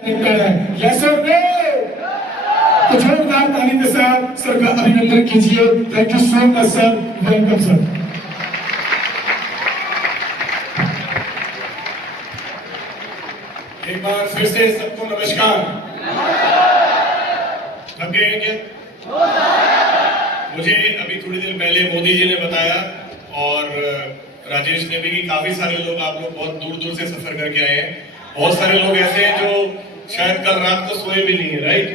Yes और no? तो जोरदार ताली के साथ सर का अभिनंदन कीजिए। Thank you so much sir, welcome sir. एक बार फिर से सबको नमस्कार। थक गए हैं क्या? मुझे अभी थोड़ी देर पहले मोदी जी ने बताया और राजेश ने भी कि काफी सारे लोग, आप लोग बहुत दूर दूर से सफर करके आए हैं। बहुत सारे लोग ऐसे हैं जो शायद कल रात को सोए भी नहीं है, राइट?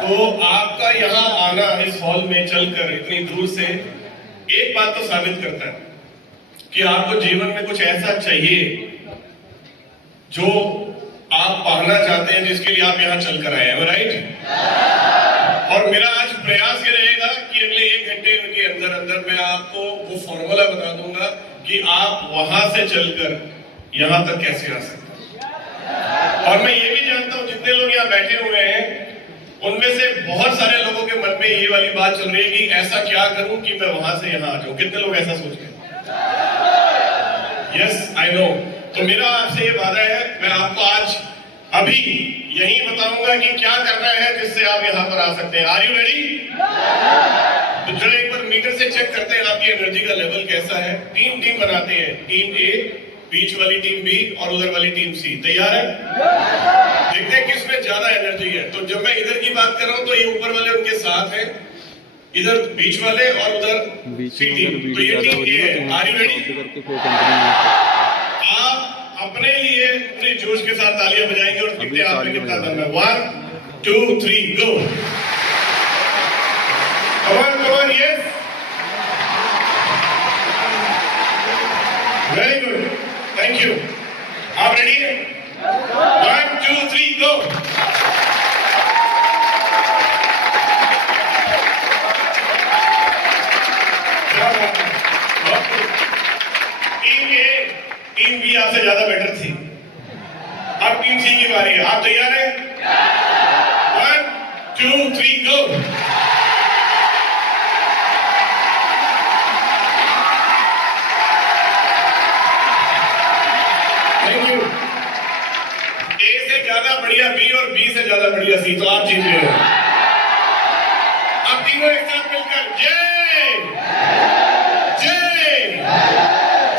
तो आपका यहाँ आना इस हॉल में चलकर इतनी दूर से एक बात तो साबित करता है कि आपको जीवन में कुछ ऐसा चाहिए जो आप पाना चाहते हैं, जिसके लिए आप यहाँ चलकर आए हैं, राइट? और मेरा आज प्रयास ये रहेगा कि अगले 1 घंटे के अंदर अंदर मैं आपको वो फॉर्मूला बता दूंगा कि आप वहां से चलकर यहाँ तक कैसे आ सकते हैं। और मैं ये भी जानता हूँ जितने लोग यहाँ बैठे हुए हैं उनमें से बहुत सारे लोगों के मन में ये वाली बात चल रही है कि ऐसा क्या करूं कि मैं वहां से यहाँ आ जाऊं। कितने लोग ऐसा सोच रहे हैं? Yes, I know. तो मेरा आपसे ये वादा है, मैं आपको आज अभी यही बताऊंगा कि क्या करना है जिससे आप यहाँ पर आ सकते हैं। Are you ready? तो जरा एक बार मीटर से चेक करते हैं आपकी एनर्जी का लेवल कैसा है। टीम बनाते हैं, टीम ए, बीच वाली टीम बी और उधर वाली टीम सी। तैयार है? देखते हैं किसमें ज्यादा एनर्जी है। तो जब मैं इधर की बात कर रहा हूँ तो ये ऊपर वाले उनके साथ हैं, इधर बीच वाले और उधर सी टीम। तो ये टीम ए है। Are you ready? आप अपने लिए पूरे जोश के साथ तालियां बजाएंगे और देखते हैं आप में कितना दम है। 1 2 3 go. Come on yes, very good, thank you. आप रेडी हैं? 1 2 3 go. Team A, team B आपसे ज्यादा बेटर थी। अब टीम सी की बारी है। आप तैयार हैं? 1 2 3 गो। Thank you. ए से ज्यादा बढ़िया बी और बी से ज्यादा बढ़िया सी, तो आप जीत गए। अब तीनों एक साथ मिलकर जय जय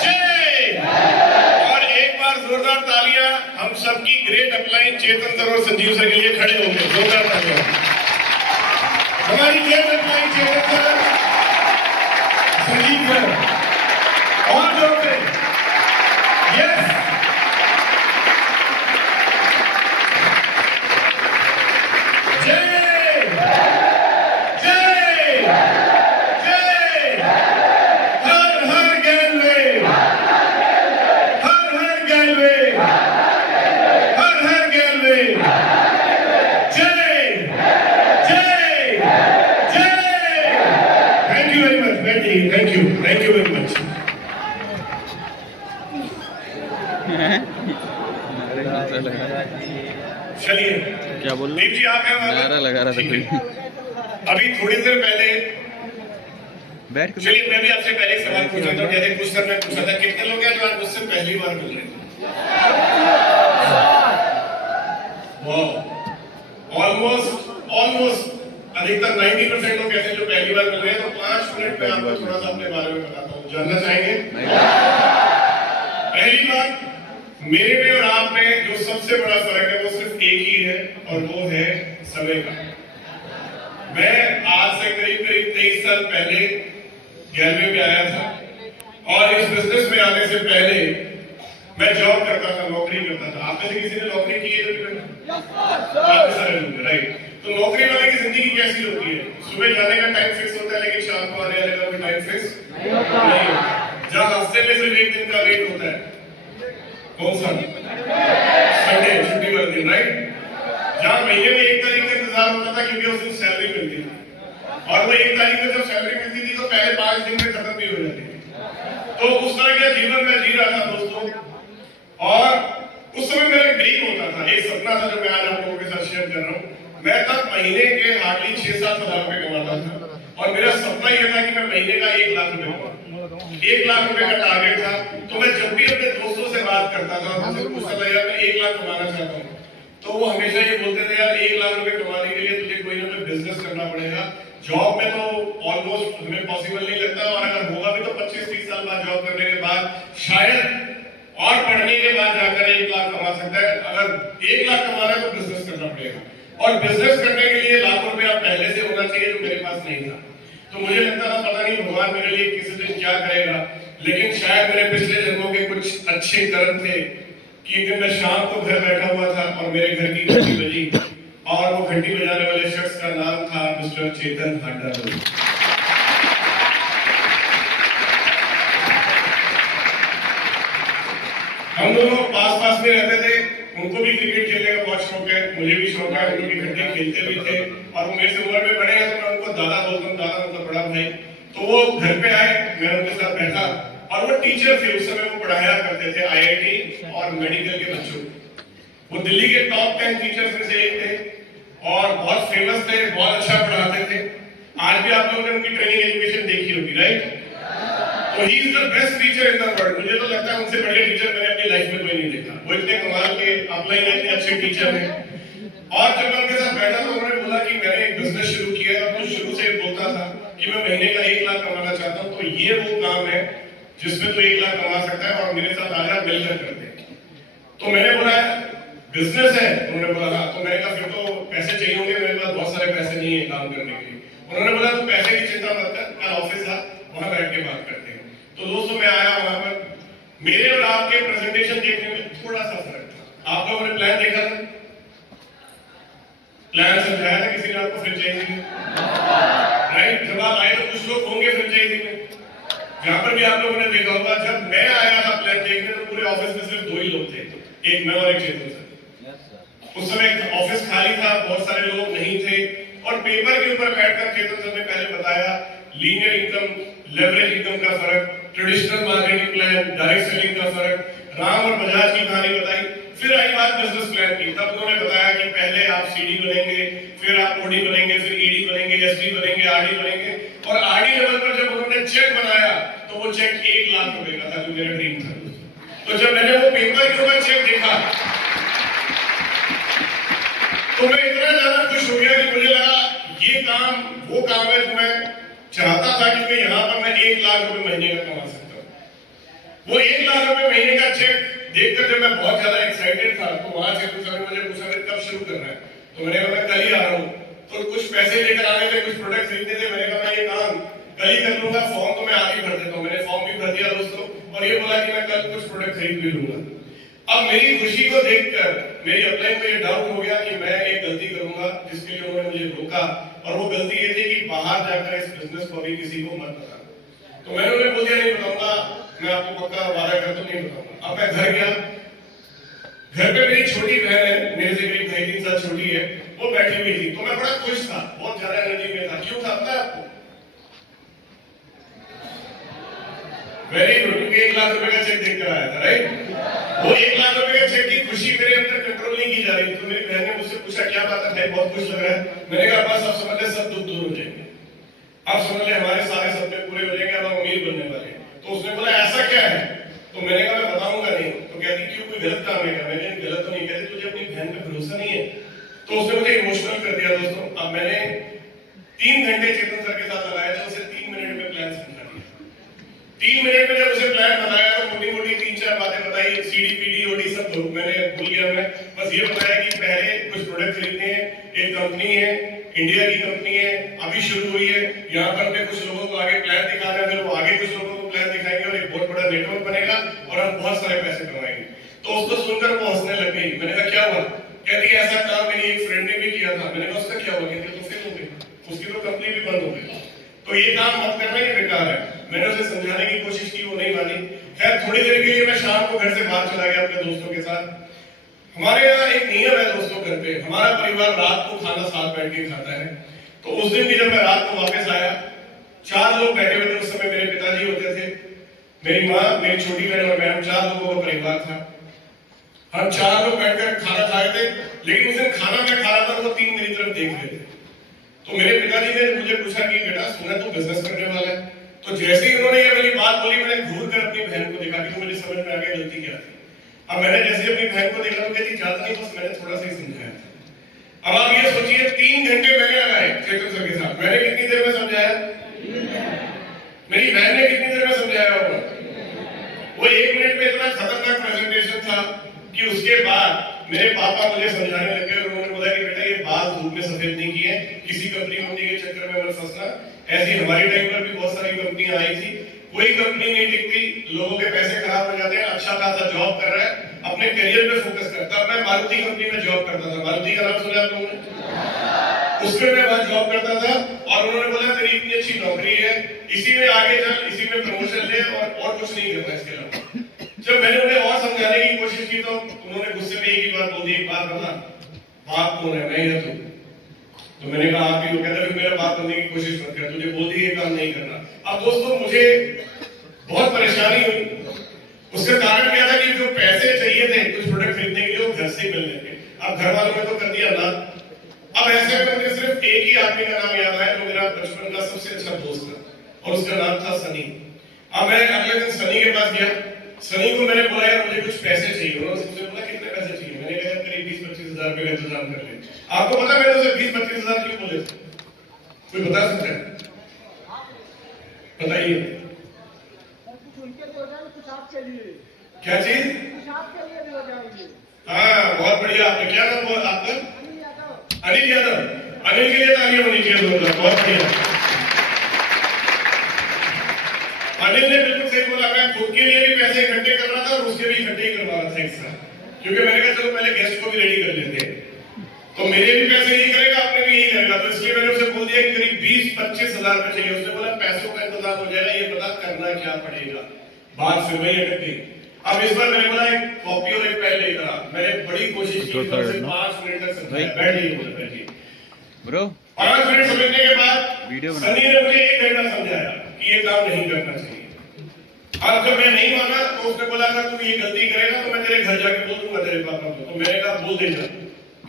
जय, और एक बार जोरदार तालियां हम सबकी ग्रेट अपलाइन चेतन सर और संजीव सर के लिए खड़े होंगे। जोरदार तालियां हमारी ग्रेट अपलाइन चेतन सर, संजीव सर, और जोर से yes. Thank you very much. चलिए, क्या बोल दीप जी आप हैं? नारा लगा रहा था कोई। अभी थोड़ी देर पहले बैठ के, चलिए मैं भी आपसे पहले एक सवाल पूछा था। जैसे कुछ सर ने पूछा था कितने लोग हैं जो आज मुझसे पहली बार मिल रहे हैं? ऑलमोस्ट अधिकतर 90% लोग ऐसे जो पहली बार मिल रहे हैं। तो 5 मिनट में आपको थोड़ा सा अपने बारे में बताता हूँ। जानना चाहेंगे? पहली बात, मेरे में और आप में जो सबसे बड़ा फर्क है वो सिर्फ एक ही है, और वो है समय का। मैं आज से करीब 23 साल पहले 11वीं में आया था, और इस बिजनेस में आने से पहले मैं जॉब करता था, नौकरी करता था। आप में से किसी ने नौकरी की है? काफी सारे लोग, राइट? तो नौकरी वाले की जिंदगी कैसी होती है? सुबह जाने का टाइम फिक्स होता है, लेकिन शाम को आने वाले का कोई टाइम फिक्स नहीं होता। जहाँ हफ्ते में सिर्फ एक दिन का वेट होता है, कौन सा? संडे, छुट्टी वाले दिन, राइट? जहाँ महीने में 1 तारीख का इंतजार होता था क्योंकि उस दिन सैलरी मिलती थी, और वो 1 तारीख को जब सैलरी मिलती थी तो पहले 5 दिन में खत्म भी हो जाती थी। तो उस तरह का जीवन मैं जी रहा था दोस्तों, और उस समय मेरा ड्रीम होता था, एक सपना था जो मैं आज आप लोगों के साथ शेयर कर रहा हूँ। मैं तब महीने के हार्डली 6-7 हजार रुपए कमाता था, और मेरा सपना यह था कि मैं महीने का 1 लाख रुपए कमाऊं। 1 लाख रुपए का टारगेट था। तो मैं जब भी अपने दोस्तों से बात करता था और मुझे पूछता था यार मैं 1 लाख कमाना चाहता हूँ, तो वो हमेशा ये बोलते थे यार 1 लाख रुपए कमाने के लिए तुझे कोई ना कोई बिजनेस करना पड़ेगा। जॉब में तो ऑलमोस्ट हमें पॉसिबल नहीं लगता, और अगर होगा भी तो 25-30 साल बाद जॉब करने के बाद शायद, और पढ़ने के बाद जाकर 1 लाख कमा सकता है। अगर 1 लाख कमाना है तो बिजनेस करना पड़ेगा, और बिजनेस करने के लिए लाख रुपया पहले से होना चाहिए, जो मेरे पास नहीं था। तो मुझे लगता था पता नहीं भगवान मेरे लिए किसी दिन क्या करेगा, लेकिन शायद मेरे पिछले जन्मों के कुछ अच्छे कर्म थे कि एक दिन मैं शाम को घर बैठा हुआ था और मेरे घर की घंटी बजी, और वो घंटी बजाने वाले शख्स का नाम था मिस्टर चेतन हांडा। हम दोनों पास में रहते थे, उनको भी क्रिकेट खेलने का बहुत शौक है, मुझे भी शौक है, उनको भी घंटे खेलते भी थे, और वो मेरे से उम्र में बड़े हैं तो मैं उनको दादा बोलता हूँ, दादा मतलब बड़ा भाई। तो वो घर पे आए, मैं उनके साथ बैठा, और वो टीचर थे, उस समय वो पढ़ाया करते थे IIT और मेडिकल के बच्चों को। वो दिल्ली के टॉप 10 टीचर्स में से एक थे, और बहुत फेमस थे, बहुत अच्छा पढ़ाते थे। आज भी आप लोगों ने उनकी ट्रेनिंग एजुकेशन देखी होगी, राइट? तो he is the best teacher in the world. मुझे तो लगता है उनसे बढ़िया टीचर मैंने अपनी लाइफ में कोई नहीं देखा। वो इतने कमाल के अपलाइन इतने अच्छे टीचर हैं। और जब मैं उनके साथ बैठा तो उन्होंने बोला कि मैंने एक बिजनेस शुरू किया है, और मैं शुरू से बोलता था कि मैं महीने का 1 लाख कमाना चाहता हूँ, तो ये वो काम है जिसमें तो 1 लाख कमा सकता है, और मेरे साथ आजा मिलकर करते हैं। तो मैंने बोला बिजनेस है, उन्होंने बोला हाँ। तो मैंने कहा फिर तो पैसे चाहिए होंगे, मेरे पास बहुत सारे पैसे नहीं है काम करने के लिए। उन्होंने बोला तो पैसे की चिंता मत कर, कल ऑफिस आ, वहां बैठ के बात करते हैं। तो दोस्तों मैं आया वहां पर, मेरे और आपके प्रेजेंटेशन देखने में थोड़ा सा फर्क था। आप लोगों ने प्लान देखा था, प्लान समझाया था किसी ने आपको फ्रेंचाइजी में, राइट? जब आप आए तो कुछ लोग होंगे फ्रेंचाइजी में, जहां पर भी आप लोगों ने देखा होगा। जब मैं आया था प्लान देखने तो पूरे ऑफिस में सिर्फ 2 ही लोग थे, एक मैं और एक चेतन सर। उस समय ऑफिस खाली था, बहुत सारे लोग नहीं थे, और पेपर के ऊपर बैठकर चेतन सर ने पहले बताया लीनियर इनकम, लेवरेज इनकम का फर्क, traditional marketing plan, direct selling का फर्क, राम और बजाज की कहानी बताई। फिर आई बात बिजनेस प्लान की। तब उन्होंने बताया कि पहले आप CD बनेंगे, फिर आप OD बनेंगे, फिर ED बनेंगे, SD बनेंगे, RD बनेंगे, और RD लेवल पर जब उन्होंने चेक बनाया तो वो चेक 1 लाख रुपए का था, जो मेरा ड्रीम था। तो जब मैंने वो पेपर के ऊपर चेक देखा तो मैं इतना ज्यादा खुश हो गया कि मुझे लगा ये काम वो काम है जो मैं चाहता था कि मैं यहाँ पर मैं 1 लाख रुपए महीने का कमा सकता हूँ। वो 1 लाख रुपए महीने का चेक देखकर जब मैं बहुत ज्यादा एक्साइटेड था, तो वहां से कुछ मुझे पूछा कब शुरू करना है, तो मैंने कहा मैं कल ही आ रहा हूँ। तो कुछ पैसे लेकर आने थे, कुछ प्रोडक्ट खरीदने थे, मैंने कहा मैं ये काम कल ही कर लूंगा, फॉर्म तो मैं आज ही भर देता हूँ। मैंने फॉर्म भी भर दिया दोस्तों, और ये बोला कि मैं कल कुछ प्रोडक्ट खरीद भी लूंगा। अब मेरी खुशी को देखकर मेरी अपलाइन को ये डाउट हो गया कि मैं एक गलती करूंगा जिसके लिए उन्होंने मुझे रोका, और वो गलती ये थी कि बाहर जाकर इस बिजनेस को अभी किसी को मत बताना। तो मैंने उन्हें बोल दिया नहीं बताऊंगा, मैं आपको पक्का वादा करता हूं नहीं बताऊंगा। अब मैं घर गया, घर पे मेरी छोटी बहन है, मेरे से करीब 2.5-3 साल छोटी है, वो बैठी हुई थी। तो मैं बड़ा खुश था, बहुत ज्यादा एनर्जी में था। क्यों था पता है आपको? वेरी गुड, क्योंकि 1 लाख रुपए का चेक देखकर आया था, राइट? वो 1 लाख रुपए का चेक की खुशी मेरे अंदर कंट्रोल नहीं की जा रही। तो मेरी बहन ने मुझसे पूछा क्या बात है भाई, बहुत खुश लग रहा है। मैंने कहा बस अब समझ ले सब दुख दूर हो जाएंगे, अब समझ ले हमारे सारे सपने पूरे हो जाएंगे, अब हम अमीर बनने वाले हैं। तो उसने बोला ऐसा क्या है? तो मैंने कहा मैं बताऊंगा नहीं। तो कहती क्यों, कोई गलत काम है क्या? मैंने गलत तो नहीं। कहती तुझे अपनी बहन पे भरोसा नहीं है? तो उसने मुझे इमोशनल कर दिया दोस्तों। अब मैंने 3 घंटे चेतन सर के साथ लगाया था, उसे 3 मिनट में प्लान समझा दिया। 3 मिनट में जब उसे प्लान बताया तो मोटी मोटी 3-4 बातें बताई, CD PD OD सब मैंने भूल गया। मैं बस ये बताया कि पहले कुछ प्रोडक्ट खरीदने हैं, एक कंपनी है, इंडिया की कंपनी है, अभी शुरू हुई है, यहाँ पर मैं कुछ लोगों को आगे प्लान दिखा रहा है, फिर वो आगे कुछ लोगों को प्लान दिखाएंगे, और एक बहुत बड़ा नेटवर्क बनेगा, और हम बहुत सारे पैसे कमाएंगे। तो उसको सुनकर वो हंसने लग गई। मैंने कहा क्या हुआ? कहती ऐसा काम मेरी एक फ्रेंड ने भी किया था। मैंने कहा उसका क्या हुआ? कहती तो फेल हो गई, उसकी तो कंपनी भी बंद हो गई। तो ये काम मत करना, ये बेकार है। मैंने उसे समझाने की कोशिश की, वो नहीं मानी। खैर थोड़ी देर के लिए मैं शाम को घर से बाहर चला गया अपने दोस्तों के साथ। हमारे यहाँ एक नियम है दोस्तों, घर पे हमारा परिवार रात को खाना साथ बैठ के खाता है। तो उस दिन भी जब मैं रात को वापस आया, 4 लोग बैठे हुए थे। उस समय मेरे पिताजी होते थे, मेरी माँ, मेरी छोटी बहन और मैं, 4 लोगों का परिवार था। हम 4 लोग बैठकर खाना खाए थे, लेकिन उस दिन खाना मैं खा रहा था, वो 3 मेरी तरफ देख रहे थे। तो मेरे पिताजी ने मुझे पूछा कि बेटा सुना तू बिजनेस करने वाला है? तो जैसे ही उन्होंने ये वाली बात बोली, मैंने घूर कर अपनी बहन को देखा क्योंकि मुझे समझ में आ गया गलती क्या थी। अब मैंने जैसे अपनी बहन को देखा तो कहती ज्यादा नहीं, बस मैंने थोड़ा सा ही समझाया था। अब आप ये सोचिए 3 घंटे मैंने लगाए चेतन सर के साथ, मैंने कितनी देर में समझाया? मेरी बहन ने कितनी देर में समझाया होगा? वो 1 मिनट में इतना खतरनाक प्रेजेंटेशन था कि उसके बाद मेरे पापा मुझे समझाने लगे और उन्होंने बोला कि बेटा ये बाल धूप में सफेद नहीं किए, किसी कंपनी के चक्कर में मत फंसना। ऐसी हमारी टाइम पर भी बहुत सारी कंपनियां आई थी, कोई कंपनी नहीं टिकती, लोगों के पैसे खराब हो जाते हैं। अच्छा खासा जॉब कर रहा है, अपने करियर पे फोकस करता है। मैं मारुति कंपनी में जॉब करता था, मारुति का नाम सुना आप लोगों ने? उसमें मैं वहां जॉब करता था और उन्होंने बोला तेरी इतनी अच्छी नौकरी है, इसी में आगे चल, इसी में प्रमोशन ले और कुछ नहीं करना इसके अलावा। जब मैंने उन्हें और समझाने की कोशिश की तो उन्होंने गुस्से में एक ही बात बोल दी, एक बात बता, बाप कौन है, मैं या तू? तो मैंने कहा आप ही। वो कहता फिर मेरा बात करने की कोशिश मत कर, तुझे बोल दी ये काम नहीं करना। अब दोस्तों मुझे बहुत परेशानी हुई। उसका कारण क्या था कि जो पैसे चाहिए थे कुछ प्रोडक्ट खरीदने के लिए वो घर से मिलने थे। अब घर वालों ने तो कर दिया ना। अब ऐसे में मुझे सिर्फ एक ही आदमी का नाम याद आया जो मेरा बचपन का सबसे अच्छा दोस्त था और उसका नाम था सनी। अब मैं अगले दिन सनी के पास गया, सनी को मैंने बोला यार मुझे कुछ पैसे चाहिए। उन्होंने मुझसे बोला कितने पैसे चाहिए? मैंने कहा करीब 20-25 हजार रुपए का इंतजाम कर ले। आपको पता मैंने उसे 20-25 हजार क्यों बोले? कोई बता सकता है? बताइए क्या चीज? हाँ बहुत बढ़िया। आपने क्या नाम बोला आपका? अनिल यादव। अनिल के लिए तालियां होनी चाहिए। बहुत बढ़िया। अनिल ने बिल्कुल सही बोला। मैं खुद के लिए भी पैसे इकट्ठे कर रहा था और उसके भी इकट्ठे ही करवा रहा था एक साथ, क्योंकि मैंने कहा चलो पहले गेस्ट को भी रेडी कर लेते हैं, तो मेरे भी पैसे यही करेगा, अपने भी यही करेगा। तो इसलिए मैंने उसे बोल दिया कि करीब 20-25 हजार रुपए चाहिए। उसने बोला पैसों का इंतजाम हो जाएगा, ये पता करना क्या पड़ेगा। बात फिर वही अटक गई। अब इस बार मैंने बोला एक कॉपी और एक पेन लेकर आ। मैंने बड़ी कोशिश की, 5 मिनट तक समझाया। बैठिए ब्रो 5 मिनट समझने के बाद वीडियो सनी ने मुझे 1 घंटा समझाया कि ये काम नहीं करना चाहिए। अब जब मैं नहीं माना तो उसने बोला अगर तू ये गलती करेगा तो मैं तेरे घर जाके बोल दूंगा तेरे पापा को। तो मैंने कहा बोल देना।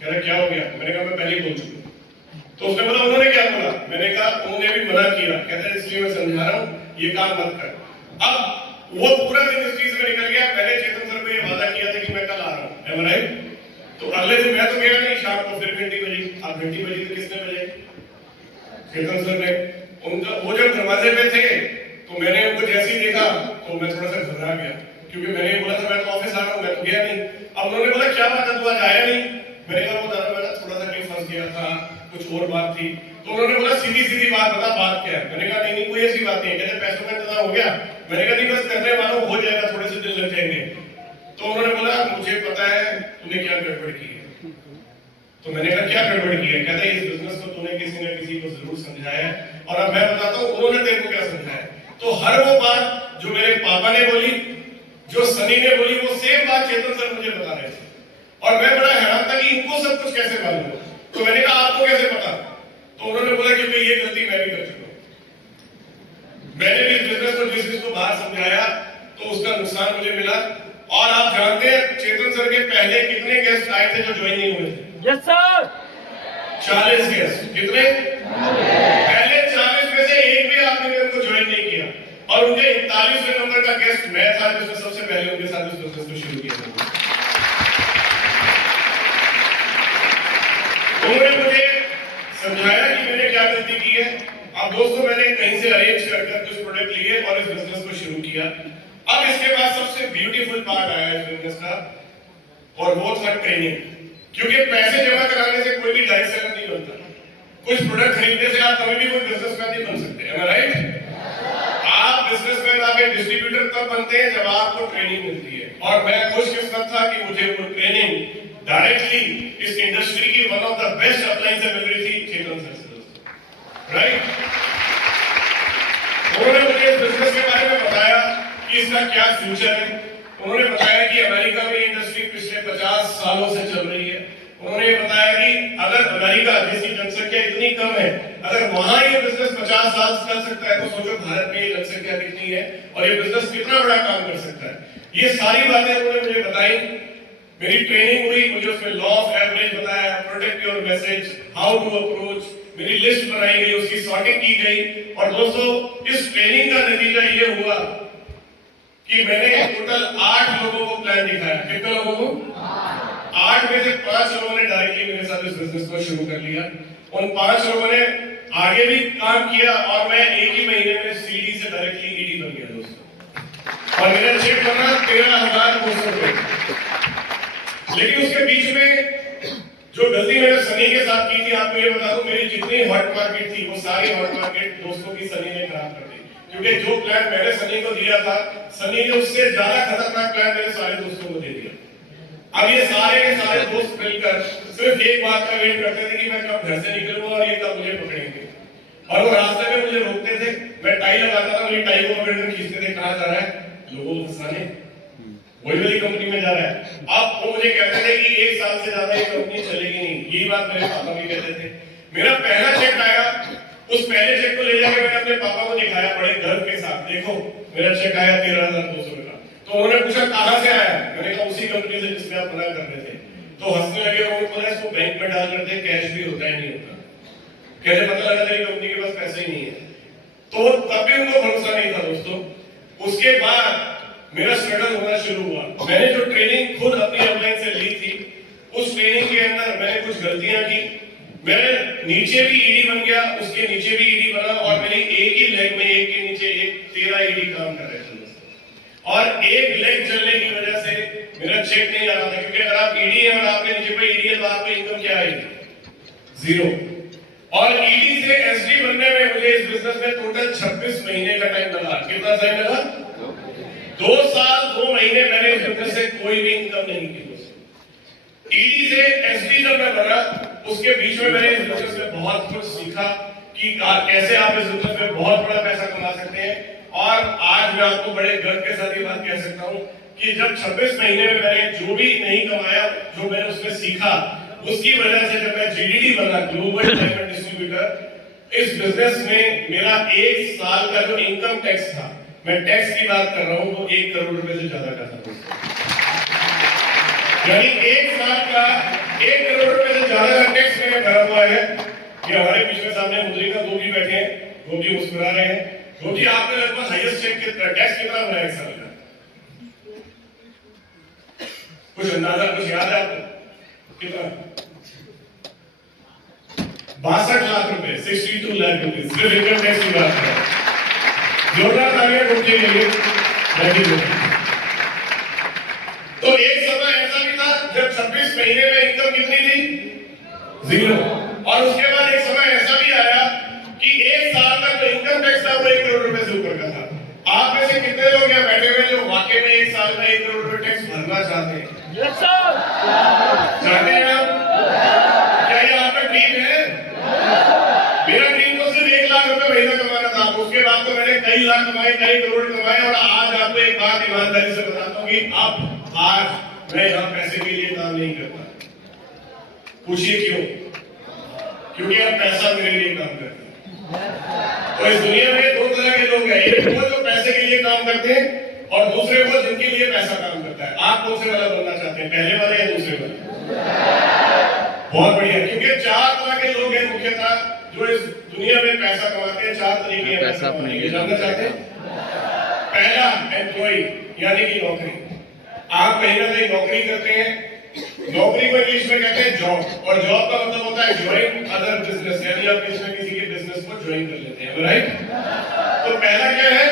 कह रहा क्या हो गया? मैंने कहा मैं पहले ही बोल चुका। तो उसने बोला उन्होंने क्या बोला? मैंने कहा उन्होंने भी मना किया। कहता है इसलिए मैं समझा रहा हूँ ये काम मत कर। अब वो पूरा दिन इस चीज में निकल गया। मैंने चेतन सर को ये वादा किया था कि मैं कल आ रहा हूँ, है राइट? तो अगले दिन मैं तो गया नहीं, शाम को फिर घंटी बजी। अब घंटी बजी तो किसने बजाई? चेतन सर ने। उनका वो जब दरवाजे पे थे तो मैंने उनको जैसे ही देखा तो मैं थोड़ा सा घबरा गया, क्योंकि मैंने बोला था मैं तो ऑफिस आ रहा हूँ, मैं तो गया नहीं। अब उन्होंने बोला क्या बात है तू आज आया नहीं? मैंने कहा वो दादा मैं थोड़ा सा कहीं फंस गया था, कुछ और बात थी। तो उन्होंने बोला सीधी सीधी बात बता, बात क्या है? मैंने कहा नहीं कोई ऐसी बात नहीं। कहते पैसों का इंतजाम हो गया? मैंने कहा नहीं बस करने वालों हो जाएगा, थोड़े से दिन लग जाएंगे। तो उन्होंने बोला मुझे पता है तूने क्या गड़बड़ की है। तो मैंने कहा क्या गड़बड़ की है? कहता है इस बिजनेस को तूने किसी न किसी को जरूर समझाया है और अब मैं बताता हूँ उन्होंने तेरे को क्या समझाया। तो हर वो बात जो मेरे पापा ने बोली, जो सनी ने बोली, वो सेम बात चेतन सर मुझे बता रहे थे और मैं बड़ा हैरान था कि इनको सब कुछ कैसे मालूम है। तो मैंने कहा आपको कैसे पता? तो उन्होंने बोला कि भाई ये गलती मैं भी कर चुका हूं। मैंने भी बिजनेस को जिस को बाहर समझाया तो उसका नुकसान मुझे मिला। और आप जानते हैं चेतन सर के पहले कितने गेस्ट आए थे जो ज्वाइन नहीं हुए थे? Yes sir 40 guest. कितने? पहले 40 में से एक भी आदमी ने उनको ज्वाइन नहीं किया और उनके 41वें नंबर का गेस्ट मैं था जिसने सबसे पहले उनके साथ इस बिजनेस को शुरू किया था। उन्होंने मुझे समझाया कि मैंने क्या गलती की है। अब दोस्तों मैंने कहीं से अरेंज कर कुछ प्रोडक्ट लिए और इस बिजनेस को शुरू किया। अब इसके बाद सबसे ब्यूटीफुल पार्ट आया इस बिजनेस का और वो था ट्रेनिंग। क्योंकि पैसे जमा कराने से कोई भी डायरेक्ट सेलर नहीं बनता। कुछ प्रोडक्ट खरीदने से आप कभी भी कोई बिजनेसमैन नहीं बन सकते, है ना राइट? आप बिजनेसमैन आगे डिस्ट्रीब्यूटर तब बनते हैं जब आपको ट्रेनिंग मिलती है। और मैं खुशकिस्मत था कि मुझे वो ट्रेनिंग डायरेक्टली इस इंडस्ट्री की one of the best appliance से मिल रही थी चेतन सर से, राइट? उन्होंने मुझे इस बिजनेस के बारे में बताया कि इसका क्या फ्यूचर है। उन्होंने बताया कि अमेरिका में इंडस्ट्री पिछले 50 सालों से चल रही है। उन्होंने ये बताया कि अगर अमेरिका जिसकी जनसंख्या इतनी कम है, अगर वहां ये बिजनेस 50 साल चल सकता है तो सोचो भारत में ये जनसंख्या कितनी है और ये बिजनेस कितना बड़ा काम कर सकता है। ये सारी बातें उन्होंने मुझे बताई। मेरी ट्रेनिंग हुई, मुझे उसमें लॉ ऑफ एवरेज बताया, protect your message, how to approach, मेरी लिस्ट बनाई गई, उसकी सॉर्टिंग की गई। और दोस्तों इस ट्रेनिंग का नतीजा ये हुआ कि मैंने टोटल 8 लोगों को प्लान दिखाया। कितने लोगों को? 8 में से 5 लोगों ने डायरेक्टली मेरे साथ इस बिजनेस को शुरू कर लिया। उन 5 लोगों ने आगे भी काम किया और मैं एक ही महीने में सीडी से डायरेक्टली ईडी बन गया दोस्तों। और मेरा चेक बना 13,200 रुपए। लेकिन उसके बीच में जो गलती मैंने सनी के साथ की थी, आपको ये बता दूं, मेरी जितनी हॉट मार्केट थी वो सारी हॉट मार्केट दोस्तों की सनी ने खराब कर दी। क्योंकि जो प्लान मैंने सनी को दिया था, सनी ने उससे ज्यादा खतरनाक प्लान मेरे सारे दोस्तों को दे दिया। अब ये सारे के सारे दोस्त मिलकर सिर्फ एक बात का वेट करते थे कि मैं कब घर से निकलूंगा और ये कब मुझे पकड़ेंगे। और वो रास्ते में मुझे रोकते थे, मैं टाई लगाता था, मेरी टाई को पकड़कर खींचते थे, कहां जा रहा है? लोगों को फंसाने, वही वाली कंपनी में जा रहा है। अब वो मुझे कहते थे कि 1 साल से ज्यादा ये कंपनी चलेगी नहीं। यही बात मेरे पापा भी कहते थे। मेरा पहला चेक आया, उस पहले चेक को ले जाके मैंने अपने पापा को दिखाया बड़े गर्व के साथ, देखो मेरा चेक आया 13,200 का। तो उन्होंने पूछा कहां से आया? मैंने कहा उसी कंपनी से जिसमें आप मना कर रहे थे। तो हंसने लगे। उन्होंने बोला इसको बैंक में डाल करते, कैश भी होता है नहीं होता। कैसे पता लगा तेरी कंपनी के पास पैसे ही नहीं है? तो तब भी उनको भरोसा नहीं था दोस्तों। उसके बाद मेरा स्ट्रगल होना शुरू हुआ। मैंने जो ट्रेनिंग खुद अपनी ऑनलाइन से ली थी, उस ट्रेनिंग के अंदर मैंने कुछ गलतियां की। मैं नीचे भी ईडी बन गया, उसके नीचे भी ईडी बना और मेरी एक ही लेग में एक के नीचे एक 13 ईडी काम कर रहे थे। और एक लेग चलने की वजह से मेरा चेक नहीं आ रहा था। क्योंकि अगर आप ईडी है और आपके नीचे पे ईडी है तो आपको इनकम क्या आएगी? 0। और ईडी से एसडी बनने में मुझे इस बिजनेस में टोटल 26 महीने का टाइम लगा। कितना टाइम लगा? 2 साल 2 महीने मैंने इस बिजनेस से कोई भी इनकम नहीं की। ईडी से एसडी जब मैं बना, उसके बीच में मैंने इस बिजनेस में बहुत कुछ सीखा कि कैसे आप इस बिजनेस में बहुत बड़ा पैसा कमा सकते हैं। और आज मैं आपको बड़े गर्व के साथ ये बात कह सकता हूं कि जब 26 महीने में मैंने जो भी नहीं कमाया, जो मैंने उसमें सीखा, उसकी वजह से जब मैं जीडीडी बना, ग्लोबल डायमंड डिस्ट्रीब्यूटर, इस बिजनेस में मेरा 1 साल का जो इनकम टैक्स था, मैं टैक्स की बात कर रहा हूं, वो 1 करोड़ रुपए से ज्यादा का था। यानी 1 साल का 1 करोड़ रुपए से ज्यादा का टैक्स मैंने भरा हुआ है। ये हमारे पिछले सामने मुद्रिका गोभी बैठे हैं, गोभी मुस्कुरा रहे हैं। गोभी आपने लगभग हाईएस्ट चेक कितना टैक्स कितना भरा 1 साल का? कुछ अंदाजा, कुछ याद है आपको? कितना? 62 लाख रुपए, 62 लाख रुपए सिर्फ इनकम टैक्स की बात कर। जोरदार तालियां गोभी के लिए। तो एक समय ऐसा भी था जब 26 महीने में इनकम कितनी थी? 0। और उसके बाद एक समय ऐसा भी आया कि 1 साल तक जो इनकम टैक्स था वो 1 करोड़ रुपए से ऊपर का था। आप में से कितने लोग यहाँ बैठे हुए जो वाकई में 1 साल में 1 करोड़ रुपए टैक्स भरना चाहते हैं? चाहते हैं आप? क्या ये आपका ड्रीम है? मेरा ड्रीम तो सिर्फ 1 लाख रुपए महीना कमाना था। उसके बाद तो मैंने कई लाख कमाए, कई करोड़ कमाए। और आज आपको एक बात ईमानदारी से बताता हूँ कि आज मैं यहाँ पैसे के लिए काम नहीं करता। पूछिए क्यों? क्योंकि अब पैसा मेरे लिए काम करता है। तो इस दुनिया में 2 तरह के लोग हैं, एक वो जो पैसे के लिए काम करते हैं और दूसरे वो जिनके लिए पैसा काम करता है। आप कौन से वाला बनना चाहते हैं, पहले वाले या दूसरे वाले? बहुत बढ़िया। क्योंकि 4 तरह के लोग हैं मुख्यतः जो इस दुनिया में पैसा कमाते हैं। 4 तरीके हैं पैसा कमाने के। जानना चाहते हैं? पहला एम्प्लॉय, यानी कि नौकरी। आप कहीं ना कहीं नौकरी करते हैं। नौकरी को इंग्लिश में कहते हैं जॉब, और जॉब का मतलब होता है ज्वाइन अदर बिजनेस, यानी आप किसी के बिजनेस को ज्वाइन कर लेते हैं, राइट? तो पहला क्या है?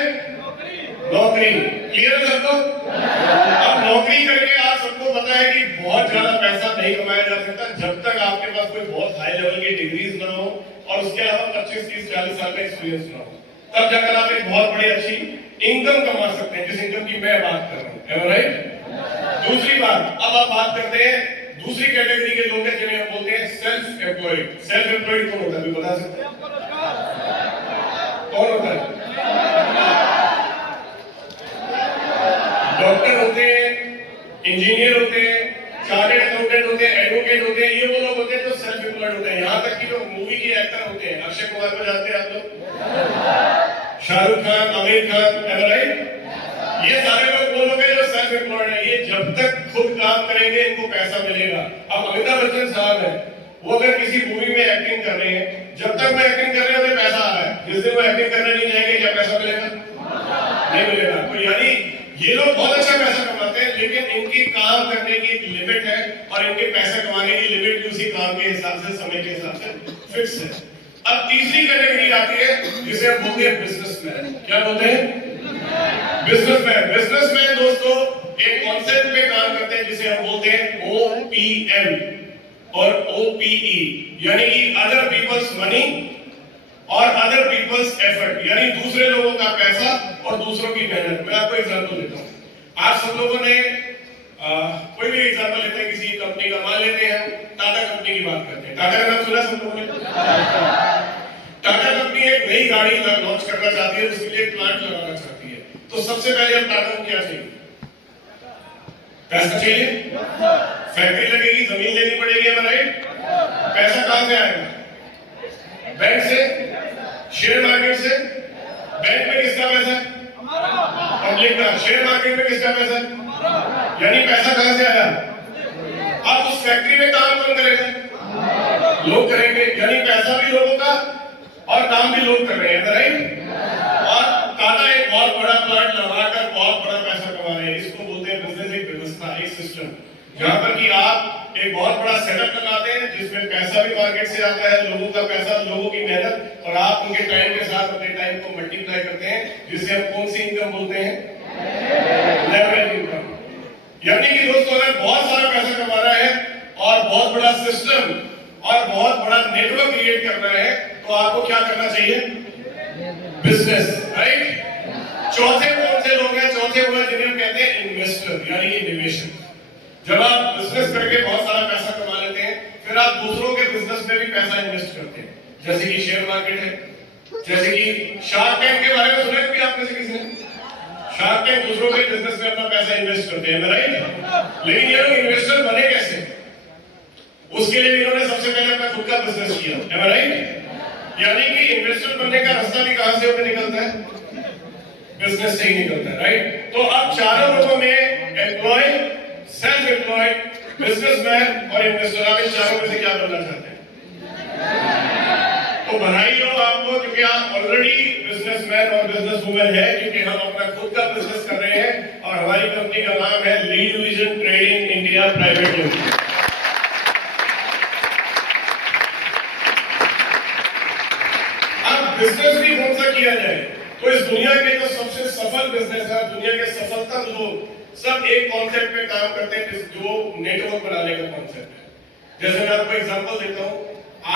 नौकरी। क्लियर है सबको? अब नौकरी करके आप सबको पता है कि बहुत ज्यादा पैसा नहीं कमाया जा सकता जब तक आपके पास कोई बहुत हाई लेवल की डिग्रीज ना हो और उसके अलावा 25, 30, 40 साल का एक्सपीरियंस ना हो। तब जाकर आप एक बहुत बड़ी अच्छी इनकम कमा सकते हैं, जिस इनकम की मैं बात कर रहा हूँ, राइट? दूसरी बात, अब आप बात करते हैं दूसरी कैटेगरी के लोग हैं जिन्हें हम बोलते हैं सेल्फ एम्प्लॉयड। सेल्फ एम्प्लॉयड कौन होता है, बता सकते हैं? कौन होता है? डॉक्टर होते हैं, इंजीनियर होते हैं, चार्टर्ड अकाउंटेंट होते हैं, एडवोकेट होते हैं। ये वो लोग होते हैं जो सेल्फ एम्प्लॉयड होते हैं। यहाँ तक कि जो मूवी के एक्टर होते हैं, अक्षय कुमार को जानते हैं आप लोग? शाहरुख खान, आमिर खान, राइट? ये सारे लोग वो लोग हैं जो सेल्फ एम्प्लॉयड है। ये जब तक खुद काम करेंगे इनको पैसा मिलेगा। अब अमिताभ बच्चन साहब है, वो अगर किसी मूवी में एक्टिंग कर रहे हैं जब तक वो एक्टिंग कर रहे हैं उन्हें पैसा आ रहा है, जिस दिन वो एक्टिंग करने नहीं जाएंगे क्या पैसा मिलेगा? नहीं मिलेगा। तो यानी ये लोग बहुत अच्छा पैसा कमाते हैं, लेकिन इनकी काम करने की एक लिमिट है और इनके पैसा कमाने की लिमिट भी उसी काम के हिसाब से, समय के हिसाब से फिक्स है। अब तीसरी कैटेगरी आती है जिसे हम बोलते हैं बिजनेसमैन। क्या बोलते हैं? बिजनेसमैन। बिजनेसमैन दोस्तों एक कॉन्सेप्ट पे काम करते हैं जिसे हम बोलते हैं OPM और OPE, यानी कि अदर पीपल्स मनी और अदर पीपल्स एफर्ट, यानी दूसरे लोगों का पैसा और दूसरों की मेहनत। मैं आपको एग्जांपल देता हूं। आप सब लोगों ने कोई भी एग्जांपल लेते हैं किसी कंपनी का, मान लेते हैं टाटा कंपनी की बात करते हैं। टाटा का नाम सुना सब लोगों ने? टाटा कंपनी एक नई गाड़ी लॉन्च करना चाहती है, उसके लिए प्लांट लगाना चाहती है। तो सबसे पहले हम टाटा को क्या चाहिए? पैसा चाहिए, फैक्ट्री लगेगी, जमीन लेनी पड़ेगी, है ना, राइट? पैसा कहां से आएगा? बैंक से, शेयर मार्केट से। बैंक में किसका पैसा है? पब्लिक का। शेयर मार्केट में किसका पैसा है? यानी पैसा कहां से आया? अब उस फैक्ट्री में काम कौन करेगा? लोग करेंगे, यानी पैसा भी लोगों का और काम भी लोग कर रहे हैं, राइट? और टाटा एक बहुत बड़ा प्लांट लगाकर बहुत बड़ा पैसा कमा रहे हैं। इसको बोलते हैं बिजनेस, एक व्यवस्था, एक सिस्टम, जहां पर कि आप एक बहुत बड़ा सेटअप लगाते हैं जिसमें पैसा भी मार्केट से आता है, लोगों का पैसा, लोगों की मेहनत, और आप उनके टाइम के साथ अपने टाइम को मल्टीप्लाई करते हैं, जिसे हम कौन सी इनकम बोलते हैं? Leverage income. यानी कि दोस्तों अगर बहुत सारा पैसा कमा रहा है और बहुत बड़ा सिस्टम और बहुत बड़ा नेटवर्क क्रिएट कर रहा है, तो आपको क्या करना चाहिए? Business, right? चौथे कौन से लोग हैं? चौथे वो हैं जिन्हें हम कहते हैं इन्वेस्टर, यानी कि निवेशक। जब आप बिजनेस करके बहुत सारा पैसा कमा लेते हैं, फिर आप दूसरों के बिजनेस में भी पैसा इन्वेस्ट करते हैं, जैसे कि शेयर मार्केट है, जैसे कि शार्क टैंक के बारे में सुना है आप में से किसी ने? शार्क टैंक दूसरों के बिजनेस में अपना पैसा इन्वेस्ट करते हैं, राइट? लेकिन ये लोग इन्वेस्टर बने कैसे? उसके लिए इन्होंने सबसे पहले अपना खुद का बिजनेस किया, है राइट? यानी कि इन्वेस्टर बनने का रास्ता भी कहां से होकर निकलता है? बिजनेस से ही निकलता है, राइट? तो अब चारों लोगों में एम्प्लॉय, सेल्फ एम्प्लॉयड, बिजनेसमैन और इन्वेस्टर, आप इन चारों में से क्या बनना चाहते हैं? तो बधाई हो आपको, क्योंकि आप ऑलरेडी बिजनेसमैन और बिजनेसवुमन है, क्योंकि हम अपना खुद का बिजनेस कर रहे हैं और हमारी कंपनी का नाम है lead vision trading India private limited. अब बिजनेस भी कौन सा किया जाए? तो इस दुनिया के जो सबसे सफल बिजनेस है, दुनिया के सफलता लोग सब एक कॉन्सेप्ट पे काम करते हैं, जो नेटवर्क बनाने का कॉन्सेप्ट है। जैसे मैं आपको एग्जांपल देता हूं,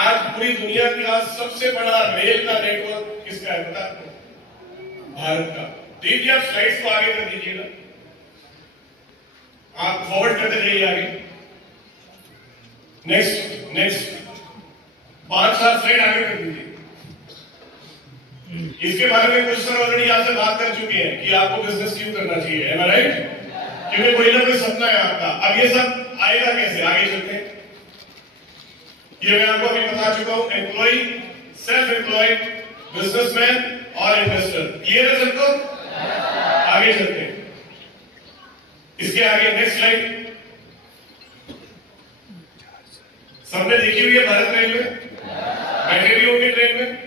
आज पूरी दुनिया का सबसे बड़ा रेल का नेटवर्क किसका है पता है? भारत का। दीजिए आप स्लाइड्स को आगे कर दीजिएगा, आप फॉरवर्ड करते जाइए आगे। नेक्स्ट 5-7 स्लाइड आगे कर दीजिए। इसके बारे में कुछ सर ऑलरेडी आपसे बात कर चुके हैं कि आपको बिजनेस क्यों करना चाहिए, है ना, राइट? क्योंकि कोई ना कोई सपना है आपका। अब ये सब आएगा कैसे? आगे चलते हैं। ये मैं आपको अभी बता चुका हूं, एम्प्लॉय, सेल्फ एम्प्लॉयड, बिजनेसमैन और इन्वेस्टर। क्लियर है सबको? आगे चलते हैं। इसके आगे नेक्स्ट स्लाइड। सबने देखी हुई है भारत रेलवे, बैठे भी होंगे ट्रेन में।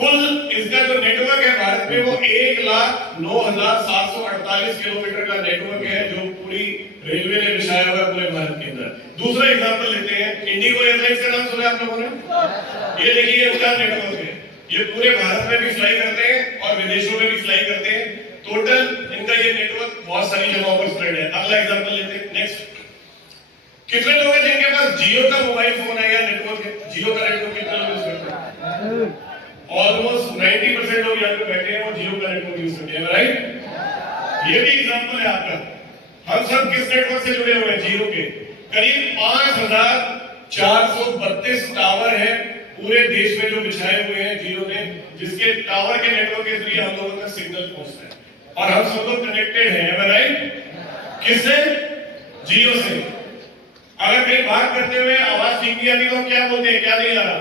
कुल इसका जो नेटवर्क है भारत में वो 1,09,748 किलोमीटर का नेटवर्क है, जो पूरी रेलवे ने बिछाया हुआ है पूरे भारत के अंदर। दूसरा एग्जांपल लेते हैं, इंडिगो एयरलाइंस का नाम सुना है आप लोगों ने? ये देखिए उनका नेटवर्क है, ये पूरे भारत में भी फ्लाई करते हैं और विदेशों में भी फ्लाई करते हैं। टोटल इनका ये नेटवर्क बहुत सारी जगहों पर स्प्रेड है। अगला एग्जांपल लेते हैं, नेक्स्ट। कितने लोग हैं जिनके पास जियो का मोबाइल फोन है या नेटवर्क है? जियो का नेटवर्क कितने लोग यूज करते हैं? ऑलमोस्ट 90% लोग यहाँ पे बैठे हैं वो जियो का नेटवर्क यूज करते हैं, राइट? ये भी एग्जांपल है आपका। हम सब किस नेटवर्क से जुड़े हुए हैं? जियो के। करीब 5,432 टावर है पूरे देश में जो बिछाए हुए हैं जियो ने, जिसके टावर के नेटवर्क के जरिए हम लोगों तक सिग्नल पहुंचता है और हम सब लोग कनेक्टेड हैं, राइट? किससे? जियो से। अगर कहीं बात करते हुए आवाज ठीक नहीं आती तो हम क्या बोलते हैं? क्या नहीं आ रहा?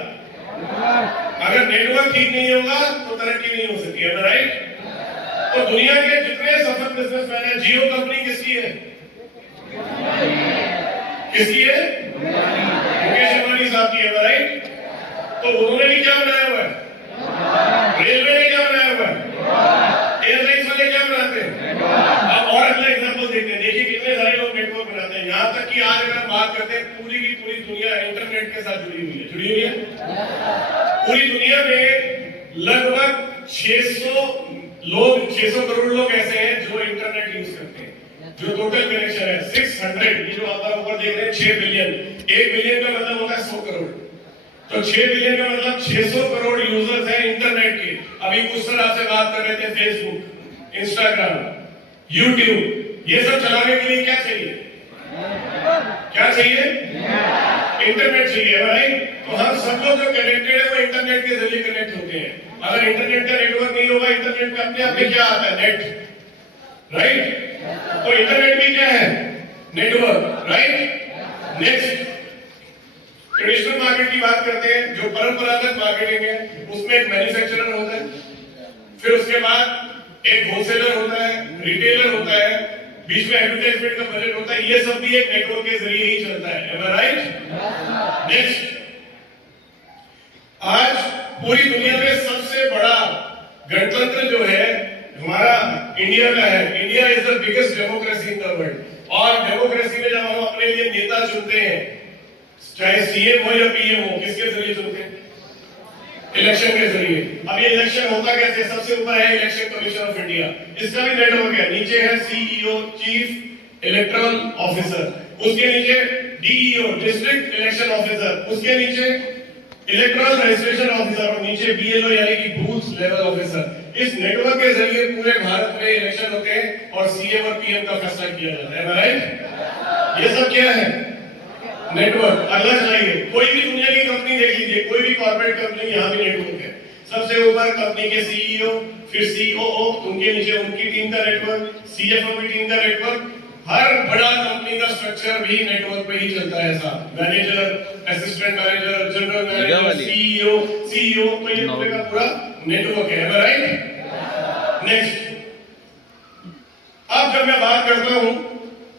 अगर नेटवर्क ठीक नहीं होगा तो तरक्की नहीं हो सकती है, राइट? तो दुनिया के जितने सफल बिजनेसमैन हैं, जियो कंपनी किसकी है? किसकी है? मुकेश अंबानी साहब की है, राइट? तो उन्होंने इंटरनेट के साथ जुड़ी हुई है। पूरी दुनिया में लगभग 600 करोड़ लोग ऐसे हैं जो इंटरनेट यूज करते हैं। जो टोटल कनेक्शन है 600, ये जो आप ऊपर देख रहे हैं 6 बिलियन, 1 बिलियन का मतलब होता है 100 करोड़, तो 6 बिलियन का मतलब 600 करोड़ यूजर्स हैं इंटरनेट के। अभी कुछ सर आपसे बात कर रहे थे, फेसबुक, इंस्टाग्राम, यूट्यूब, ये सब चलाने के लिए क्या चाहिए? क्या चाहिए? इंटरनेट चाहिए, राइट? तो हम सब लोग जो कनेक्टेड है वो इंटरनेट के जरिए कनेक्ट होते हैं। अगर इंटरनेट का नेटवर्क नहीं होगा, इंटरनेट का अपने आप में क्या आता है? Net, right? तो इंटरनेट भी क्या है? Network, right? Next, traditional market की बात करते हैं। जो परंपरागत मार्केटिंग है उसमें एक मैन्युफैक्चरर होता है, फिर उसके बाद एक होलसेलर होता है, रिटेलर होता है, बीच में एडवर्टाइजमेंट का बजट होता है। ये सब भी एक नेटवर्क के जरिए ही चलता है, am I right? नेक्स्ट, आज पूरी दुनिया में सबसे बड़ा गणतंत्र जो है हमारा इंडिया का है। India is the biggest democracy in the world. और डेमोक्रेसी में जब हम अपने लिए नेता चुनते हैं, चाहे सीएम हो या पीएम हो, किसके जरिए चुनते हैं? इलेक्शन के जरिए। अब ये इलेक्शन होता कैसे? सबसे ऊपर है इलेक्शन कमीशन ऑफ इंडिया, इसका भी नेटवर्क है। नीचे है सीईओ, चीफ इलेक्टोरल ऑफिसर, उसके नीचे डीईओ, डिस्ट्रिक्ट इलेक्शन ऑफिसर, उसके नीचे इलेक्टोरल रजिस्ट्रेशन ऑफिसर, और नीचे बीएलओ यानी कि बूथ लेवल ऑफिसर। इस नेटवर्क के जरिए पूरे भारत में इलेक्शन होते हैं और सीएम और पीएम का फैसला किया जाता है, राइट? ये सब क्या है? नेटवर्क। अगला चलाइए, कोई भी दुनिया की कंपनी देख लीजिए, कोई भी कॉर्पोरेट कंपनी, यहाँ भी नेटवर्क है। सबसे ऊपर कंपनी के सीईओ, फिर सीओओ, उनके नीचे उनकी टीम का नेटवर्क, सीएफओ की टीम का नेटवर्क। हर बड़ा कंपनी का स्ट्रक्चर भी नेटवर्क पे ही चलता है। ऐसा manager, assistant manager, general manager, CEO, तो ये पूरे का पूरा नेटवर्क है, राइट? नेक्स्ट, अब जब मैं बात करता हूं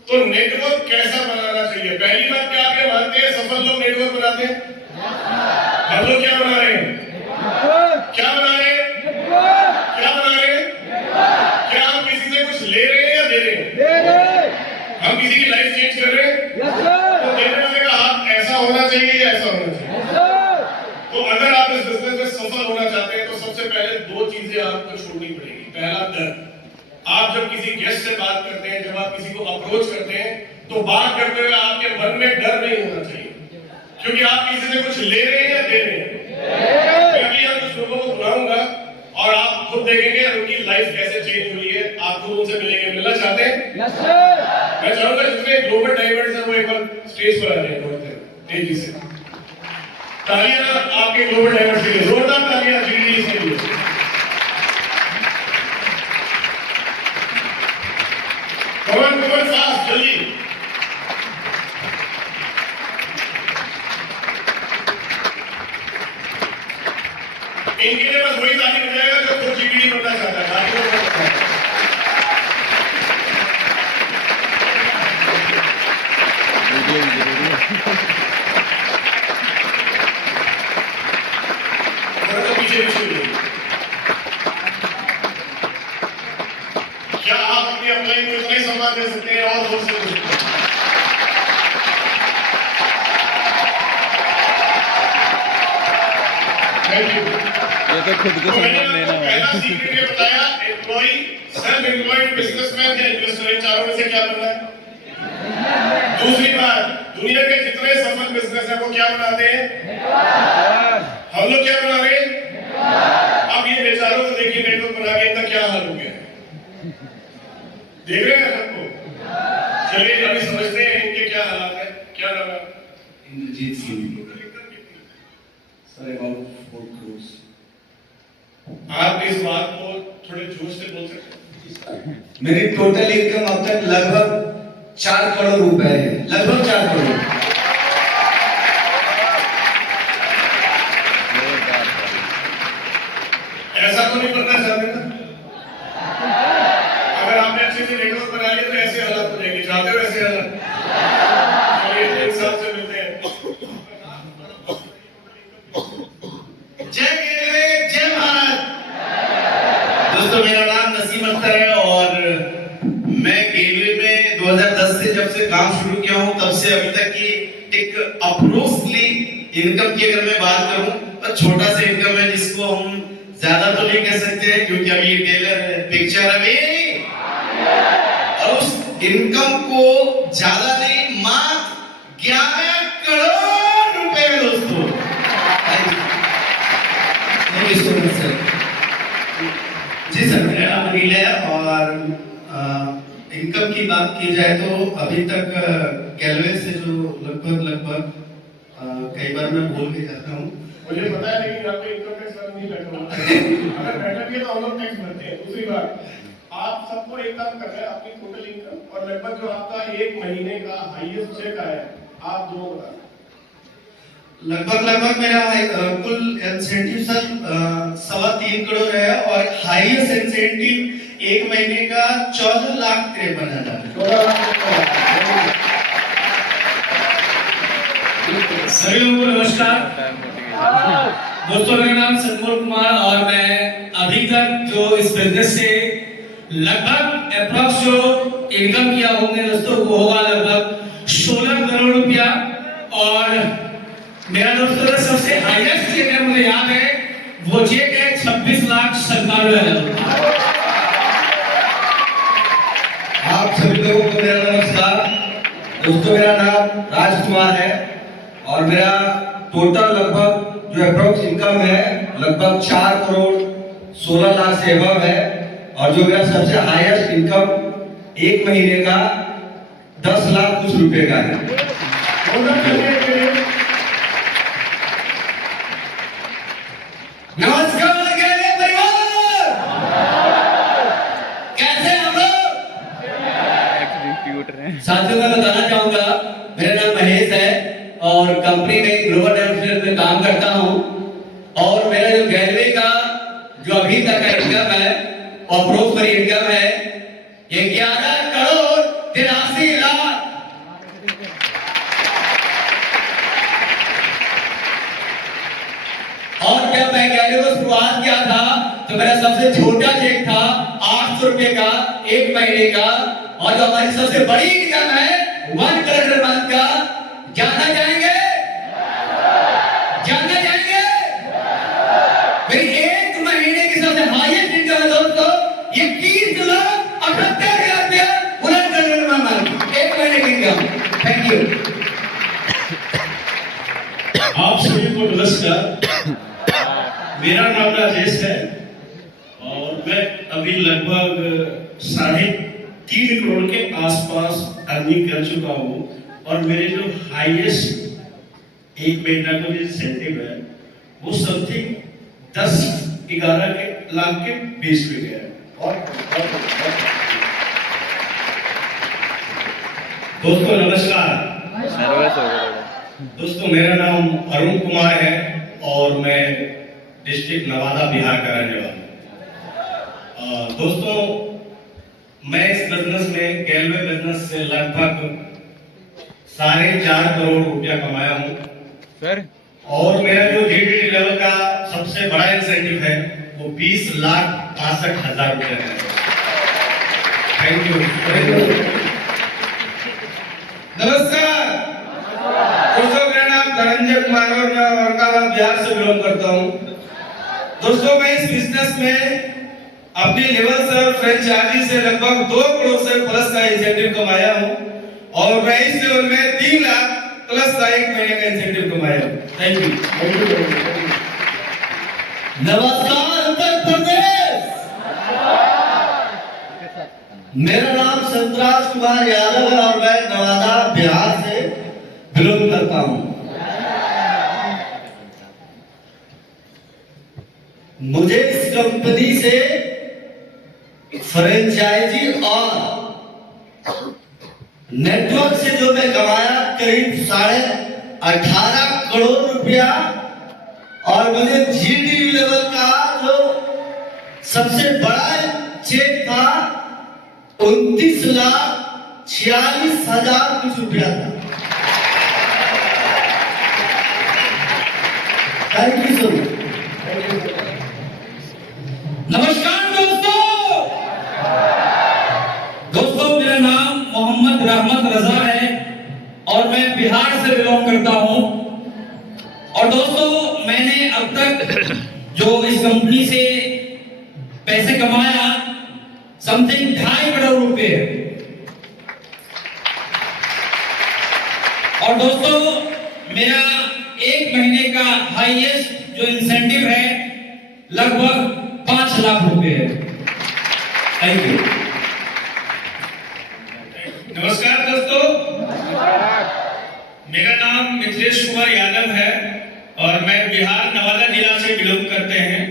तो नेटवर्क कैसा बनाना चाहिए। पहली बात, क्या आप ये मानते हैं सफल लोग नेटवर्क बनाते हैं? हम लोग क्या बना रहे हैं? क्या बना रहे हैं? क्या बना रहे हैं? क्या हम किसी से कुछ ले रहे हैं या दे रहे हैं? हम किसी की लाइफ चेंज कर रहे हैं? तो देने वाले का हाथ ऐसा होना चाहिए या ऐसा होना चाहिए? तो अगर आप इस बिजनेस में सफल होना चाहते हैं तो सबसे पहले दो चीजें आपको छोड़नी पड़ेगी। पहला, डर। आप जब किसी गेस्ट से बात करते हैं, जब आप किसी को अप्रोच करते हैं, तो बात करते हुए आपके मन में डर नहीं होना चाहिए, क्योंकि आप किसी से कुछ ले रहे हैं या दे रहे हैं। अभी हम कुछ लोगों को बुलाऊंगा और आप खुद देखेंगे उनकी लाइफ कैसे चेंज हुई है। आप खुद उनसे मिलेंगे। मिलना चाहते हैं? मैं चाहूंगा जितने ग्लोबल डायमंड्स हैं वो एक बार स्टेज पर आ जाए तेजी से। तालियां आपके ग्लोबल डायमंड्स के लिए, जोरदार तालियां जीडी के लिए। कमन फास्ट, जल्दी। इनके लिए बस वही ताली मिल जाएगा जो खुद जीडी बनना चाहता है। पीछे क्या आप अपनी अपलाइन को इतना ही सम्मान दे सकते हैं और जोर से दे सकते हैं? Thank you. ये तो खुद को सम्मान देना है। पहला सीक्रेट ये बताया, एम्प्लॉय, सेल्फ एम्प्लॉयड, बिजनेसमैन या इन्वेस्टर, इन चारों में से क्या बनना है? दूसरी बात, दुनिया के जितने सफल बिजनेस है वो क्या बनाते हैं? हम लोग क्या बना रहे हैं? अब ये बेचारों को देखिए, नेटवर्क बना के इनका क्या हाल हो गया, देख रहे हैं सबको। चलिए अभी समझते हैं इनके क्या हालात है। क्या नाम है? इंद्रजीत सिंह। आप इस बात को थोड़े जोश से बोल सकते हैं? मेरी टोटल इनकम अब तक लगभग 4 करोड़ रुपए है, लगभग 4 करोड़। ऐसा तो नहीं करना चाहते ना? अगर आपने अच्छे से नेटवर्क बना लिया तो ऐसे हालात हो जाएंगे। चाहते हो ऐसे हालात? चलिए एक साथ से मिलते हैं। जय गेलवे, जय भारत। दोस्तों, मेरा नाम नसीम अख्तर है और मैं गेलवे में 2010 से जब से काम शुरू किया हूं तब से अभी तक की एक अप्रोच इनकम की अगर मैं बात करूं तो छोटा सा इनकम है जिसको हम ज्यादा तो नहीं कह सकते हैं क्योंकि अभी टेलर पिक्चर अभी और उस इनकम को ज्यादा नहीं मात्र 11 करोड़ रुपए है दोस्तों। Thank you so much sir. जी सर, मेरा नाम अनिल है और इनकम की बात की जाए तो अभी तक गैलवे से जो लगभग कई बार मैं बोल के जाता हूँ। मुझे पता है लेकिन आपको इनकम टैक्स वाला नहीं लग रहा। अगर बैठक है तो हम लोग टैक्स भरते हैं। दूसरी बात, आप सबको एक काम कर रहे हैं, अपनी टोटल इनकम और लगभग जो आपका एक महीने का हाईएस्ट चेक आया है, आप दोनों बता। लगभग मेरा कुल इंसेंटिव सर 3.25 करोड़ है और हाईएस्ट इंसेंटिव एक महीने का 14,53,000। सभी लोगों को नमस्कार। दोस्तों, मेरा नाम सतमोल कुमार और मैं अभी तक जो इस बिजनेस से लगभग अप्रॉक्स जो इनकम किया होंगे दोस्तों वो होगा लगभग 16 करोड़ रुपया। और मेरा दोस्तों का सबसे हाईएस्ट चेक है, मुझे याद है वो चेक है 26,97,000। आप सभी लोगों को मेरा नमस्कार। दोस्तों, मेरा नाम राजकुमार है और मेरा टोटल लगभग जो अप्रोक्स इनकम है लगभग 4 करोड़ 16 लाख से एबव है और जो मेरा सबसे हाईएस्ट इनकम एक महीने का 10 लाख कुछ रुपए का है। नमस्कार गैलवे परिवार, कैसे हम लोग? साथियों, मैं बताना चाहूंगा मेरा नाम महेश है और कंपनी में ग्लोबल डेवलपमेंट में काम करता हूं और मेरा जो गैलवे का जो अभी तक का इनकम है अप्रोक्स पर इनकम है ये 11 करोड़ 83 लाख। और जब मैं गैलवे को शुरुआत किया था तो मेरा सबसे छोटा चेक था 800 रुपए का एक महीने का और जो हमारी सबसे बड़ी इनकम है 1 करोड़ मंथ का। जानना चाहेंगे मेरी एक महीने की सबसे हाईएस्ट इनकम है दोस्तों ये 30,78,000 रुपया 1 करोड़ मंथ एक महीने की इनकम। Thank you. आप सभी को नमस्कार। मेरा नाम राजेश है और मैं अभी लगभग 3.5 करोड़ के आसपास अर्निंग कर चुका हूँ और मेरे जो हाईएस्ट एक महीना का जो इंसेंटिव है वो समथिंग 10-11 लाख के बेस पे गया है। दोस्तों नमस्कार। दोस्तों, मेरा नाम अरुण कुमार है और मैं डिस्ट्रिक्ट नवादा बिहार का रहने वाला हूँ। दोस्तों, मैं इस बिजनेस में गैलवे बिजनेस से लगभग 4.5 करोड़ रुपया कमाया हूँ सर। और मेरा जो डीडी लेवल का सबसे बड़ा इंसेंटिव है वो 20,62,000 रुपया है। Thank you. नमस्कार दोस्तों, मेरा नाम धनंजय कुमार और मैं औरंगाबाद बिहार से बिलोंग करता हूँ। दोस्तों, मैं इस बिजनेस में अपनी लेवल से और फ्रेंचाइजी से लगभग 2 करोड़ से प्लस का इंसेंटिव कमाया हूँ और मैं इस लेवल में 3 लाख प्लस का एक महीने का इंसेंटिव कमाया हूँ। Thank you. नमस्कार उत्तर प्रदेश। मेरा नाम संतराज कुमार यादव है और मैं नवादा बिहार से बिलोंग करता हूँ। मुझे इस कंपनी से फ्रेंचाइजी और नेटवर्क से जो मैं कमाया करीब 18.5 करोड़ रुपया और मुझे जीडी लेवल का जो सबसे बड़ा चेक था 29,46,000 कुछ रुपया था। Thank you so much. नमस्कार दोस्तों, मेरा नाम मोहम्मद रहमत रजा है और मैं बिहार से बिलोंग करता हूं। और दोस्तों मैंने अब तक जो इस कंपनी से पैसे कमाया समथिंग 2.5 करोड़ रुपए। और दोस्तों मेरा 1 महीने का हाईएस्ट जो इंसेंटिव है लगभग 5 लाख रुपए है। Thank you. नमस्कार दोस्तों, मेरा नाम मिथिलेश कुमार यादव है और मैं बिहार नवादा जिला से बिलोंग करते हैं।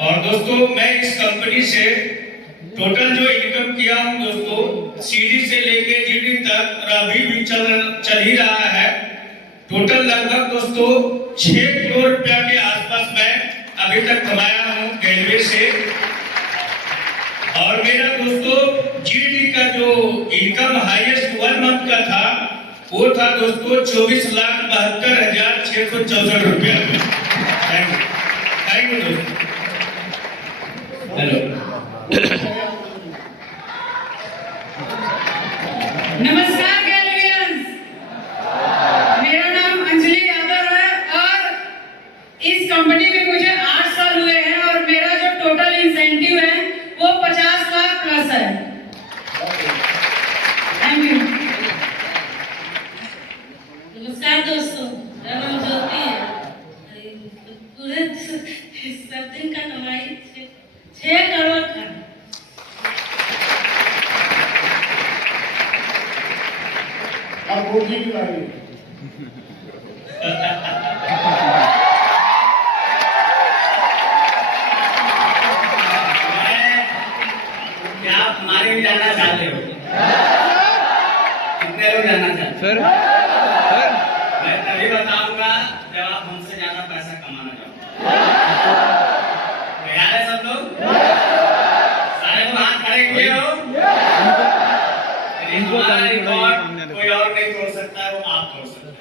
और दोस्तों मैं इस कंपनी से टोटल जो इनकम किया हूं दोस्तों, सीडी से लेके जीडी तक और अभी भी चल ही रहा है। टोटल लगभग दोस्तों 6 करोड़ रुपया के आसपास मैं अभी तक कमाया हूं रेलवे से। और मेरा दोस्तों जीडी का जो इनकम हाईएस्ट 1 मंथ का था वो था दोस्तों 24,72,664 रुपया। थैंक यू दोस्तों। हेलो, नमस्कार गैलरियंस, मेरा नाम अंजलि यादव है और इस कंपनी में मुझे 8 साल हुए हैं और मेरा जो टोटल इंसेंटिव है वो 50 लाख प्लस है। Thank you. नमस्कार दोस्तों, मेरा नाम ज्योति है। पूरे सब दिन का कमाई 6 करोड़ का। आप बोलिए भी लाइए। क्या आप हमारे भी जाना चाहते हो? कितने लोग जाना चाहते हो? सर मैं तभी बताऊंगा जब आप हमसे ज्यादा पैसा कमाना चाहो। तैयार है सब लोग? सारे लोग हाथ खड़े किए हो? इनको हमारा काम थोड़ा ये सामने रिकॉर्ड रखो। कोई और नहीं तोड़ सकता है, वो आप तोड़ सकते हैं।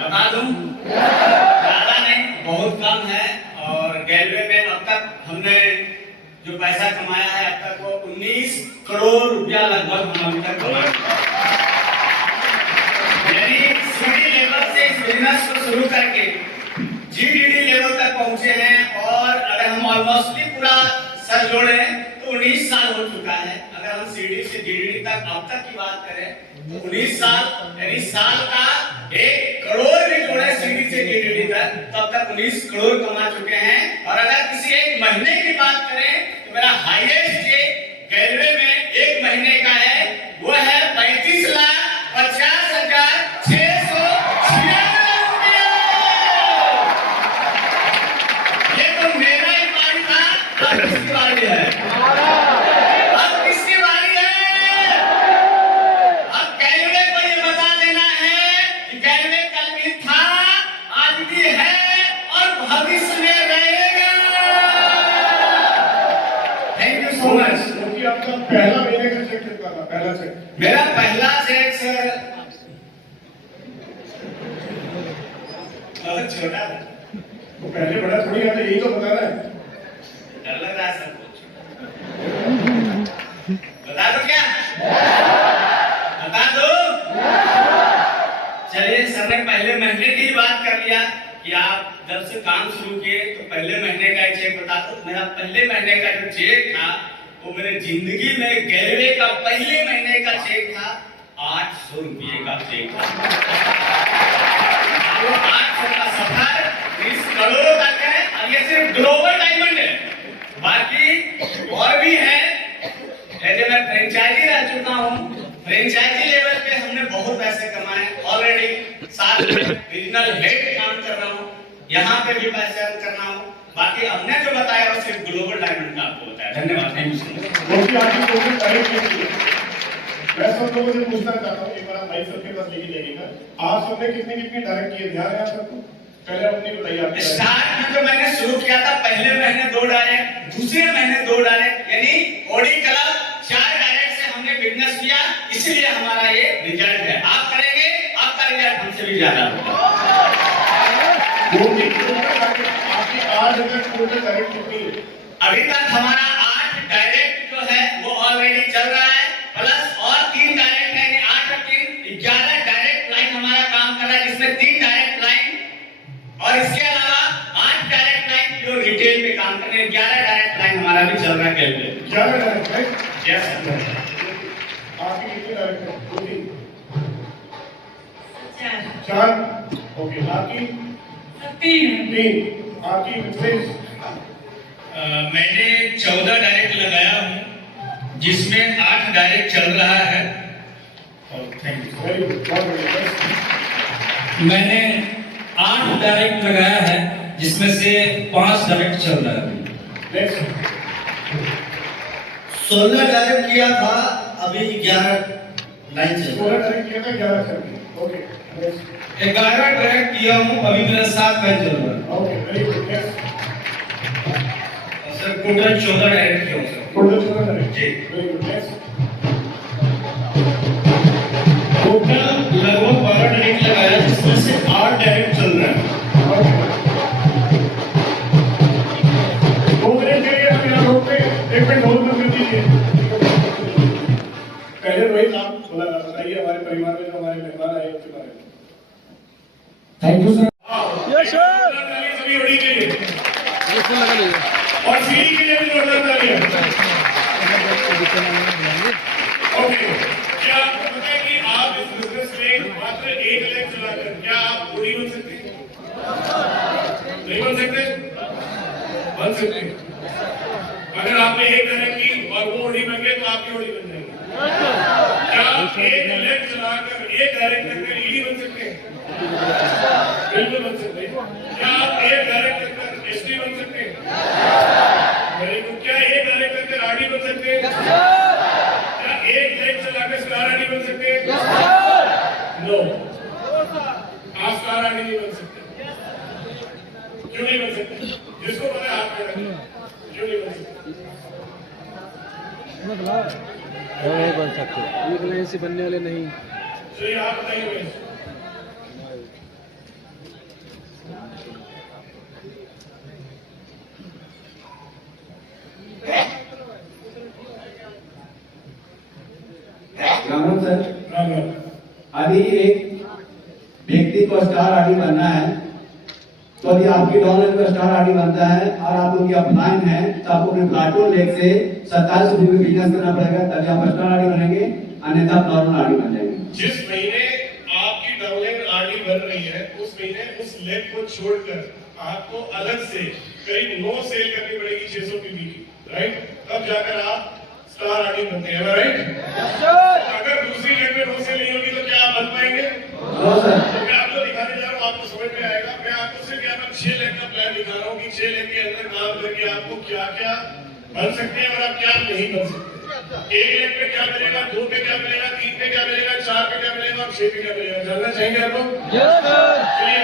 बता दूं, ज्यादा नहीं, बहुत कम है। और रेलवे में अब तक हमने जो पैसा कमाया है अब तक वो 19 करोड़ रुपया लगभग हम अभी तक कमाए। यानी सीडी लेवल से इस बिजनेस को शुरू करके जीडीडी लेवल तक पहुंचे हैं। और अगर हम ऑलमोस्टली पूरा सर जोड़े तो 19 साल हो चुका है। अगर हम सीडी से जीडीडी तक अब तक की बात करें तो 19 साल, यानी साल का 1 करोड़ भी जोड़े सीडी से जीडीडी तक, तब तक 19 करोड़ कमा चुके हैं। और अगर किसी 1 महीने की बात करें तो मेरा हाईएस्ट ये रेलवे में 1 महीने का है, वो है 35,50,696 रुपया। ये तो मेरा ही बारी था, अब किसकी बारी है? अब किसकी बारी है? अब रेलवे को ये बता देना है कि रेलवे कल भी था, आज भी है और भविष्य में रहेगा। Thank you so much. क्योंकि आपका पहला महीने का चेक कितना था? पहला चेक मेरा पहला चेक सर बहुत छोटा था। तो पहले बड़ा थोड़ी आता, यही तो बताना है। डर लग रहा है सब कुछ। बता दो क्या? बता दो। चलिए, सर ने पहले महीने की ही बात कर लिया कि आप जब से काम शुरू किए तो पहले महीने का चेक बता दो। मेरा पहले महीने का जो चेक था वो मेरे जिंदगी में रेलवे का पहले महीने का चेक था, 800 रुपये का चेक था। 800 का सफर 30 करोड़ तक है और ये सिर्फ ग्लोबल डायमंड है। बाकी और भी है। जैसे मैं फ्रेंचाइजी रह चुका हूँ, फ्रेंचाइजी लेवल पे हमने बहुत पैसे कमाए ऑलरेडी। साथ में रीजनल हेड काम कर रहा हूँ, यहाँ पे भी पैसे अर्न कर रहा हूँ। बाकी हमने जो बताया वो सिर्फ ग्लोबल डायमंड का आपको बताया। धन्यवाद। Thank you so much. क्योंकि आपकी कोशिश डायरेक्ट की है। मैं सब लोगों से पूछना चाहता हूँ, एक बार माइक सबके पास लेके जाइएगा। आप सबने कितनी डायरेक्ट किए, ध्यान है आप सबको? पहले अपनी बताइए आप। स्टार्ट में जो मैंने शुरू किया था, पहले महीने 2 डायरेक्ट, दूसरे महीने 2 डायरेक्ट, यानी ओडी क्लब 4 डायरेक्ट से हमने बिजनेस किया, इसलिए हमारा ये रिजल्ट है। आप करेंगे, आपका रिजल्ट हमसे भी ज्यादा होगा। आपकी 8 टोटल डायरेक्ट कितनी है? अभी तक हमारा 8 डायरेक्ट जो है वो ऑलरेडी चल रहा है, प्लस और 3 डायरेक्ट है, 8 और 3 11 डायरेक्ट लाइन हमारा काम कर रहा है, जिसमें 3 डायरेक्ट और इसके अलावा 8 डायरेक्ट लाइन जो रिटेल में काम करने 11 डायरेक्ट लाइन हमारा भी चल रहा है कैलकुलेट। 11 direct right? यस आपकी कितनी डायरेक्ट है? 2 3 चार 4 ओके। आपकी सब 3 है। 3। आपकी मिसेज? मैंने 14 डायरेक्ट लगाया हूँ जिसमें 8 डायरेक्ट चल रहा है। और थैंक यू। वेरी गुड, बहुत बढ़िया। मैंने 8 डायरेक्ट लगाया है जिसमें से 5 डायरेक्ट चल रहा है। नेक्स्ट 16 डायरेक्ट किया था, अभी 11 लाइन चल 16 डायरेक्ट किया था, 11 चल रही। ओके नेक्स्ट 11 ट्रैक किया हूँ, अभी मेरा 7 लाइन चल रहा है। Okay very good. Next sir total 14 direct किया हूँ सर। टोटल 14 डायरेक्ट जी। Very good. नेक्स्ट टोटल लगभग 12 डायरेक्ट लगाया जिसमें से 8 डायरेक्ट चल रहा है। एक मिनट होल्ड कर दीजिए। पहले रोहित आप बताइए हमारे परिवार में जो हमारे मेहमान आए उनके बारे में। Thank you sir. सभी होड़ी के लिए ये फुल लगा लीजिए। और सीढ़ी के लिए भी जोरदार तालियां। ओके, क्या आपको पता है कि आप इस बिजनेस में मात्र 1 लाख चलाकर क्या आप होड़ी बन सकते हैं? नहीं बन सकते? बन सकते हैं। अगर आपने 1 डायरेक्ट की और वो होड़ी बन गए तो आपकी होड़ी बन जाएगी। क्या आप 1 लाख चलाकर 1 डायरेक्ट करके ईडी बन सकते हैं? बिल्कुल बन सकते हैं। क्या आप 1 डायरेक्ट करके एसडी बन सकते हैं? Very good. क्या 1 डायरेक्ट करके आरडी बन सकते हैं? क्या 1 लाख चलाकर स्टार आरडी बन सकते हैं? नो, आप स्टार आरडी नहीं बन सकते। क्यों नहीं बन सकते? जिसको पता है आप करें। क्यों नहीं बन सकते? नहीं बन सकते, 1 लाइन से बनने वाले नहीं। चलिए आप बताइए मुझे। राम सर, राम राम। अभी एक व्यक्ति को स्टार आरडी बनना है, तो यदि आपकी डाउनलाइन का स्टार आरडी बनता है और आप लोग की अपलाइन है तो आपको अपने प्लाटून लेग से 27 रुपये में बिजनेस करना पड़ेगा, तभी आप स्टार आरडी बनेंगे, अन्यथा आप नॉर्मल आरडी बन जाएंगे। जिस महीने आपकी डाउनलाइन आरडी बन रही है उस महीने उस लेग को छोड़कर आपको अलग से करीब 9 सेल करनी पड़ेगी 600 पीपी की, राइट? तब जाकर आप स्टार आरडी बनते हैं, राइट? अगर दूसरी लेग में 9 सेल नहीं होगी तो क्या आप बन पाएंगे? No sir. तो मैं आपको दिखाने जा रहा हूँ, आपको समझ में आएगा। मैं आपको सिर्फ यहाँ पर 6 लेग का प्लान दिखा रहा हूँ कि 6 लेग के अंदर काम करके आपको क्या क्या बन सकते हैं और आप क्या नहीं बन सकते। 1 लेग पे क्या मिलेगा, 2 पे क्या मिलेगा, 3 पे क्या मिलेगा, 4 पे क्या मिलेगा और 6 पे क्या मिलेगा, जानना चाहेंगे आप लोग? चलिए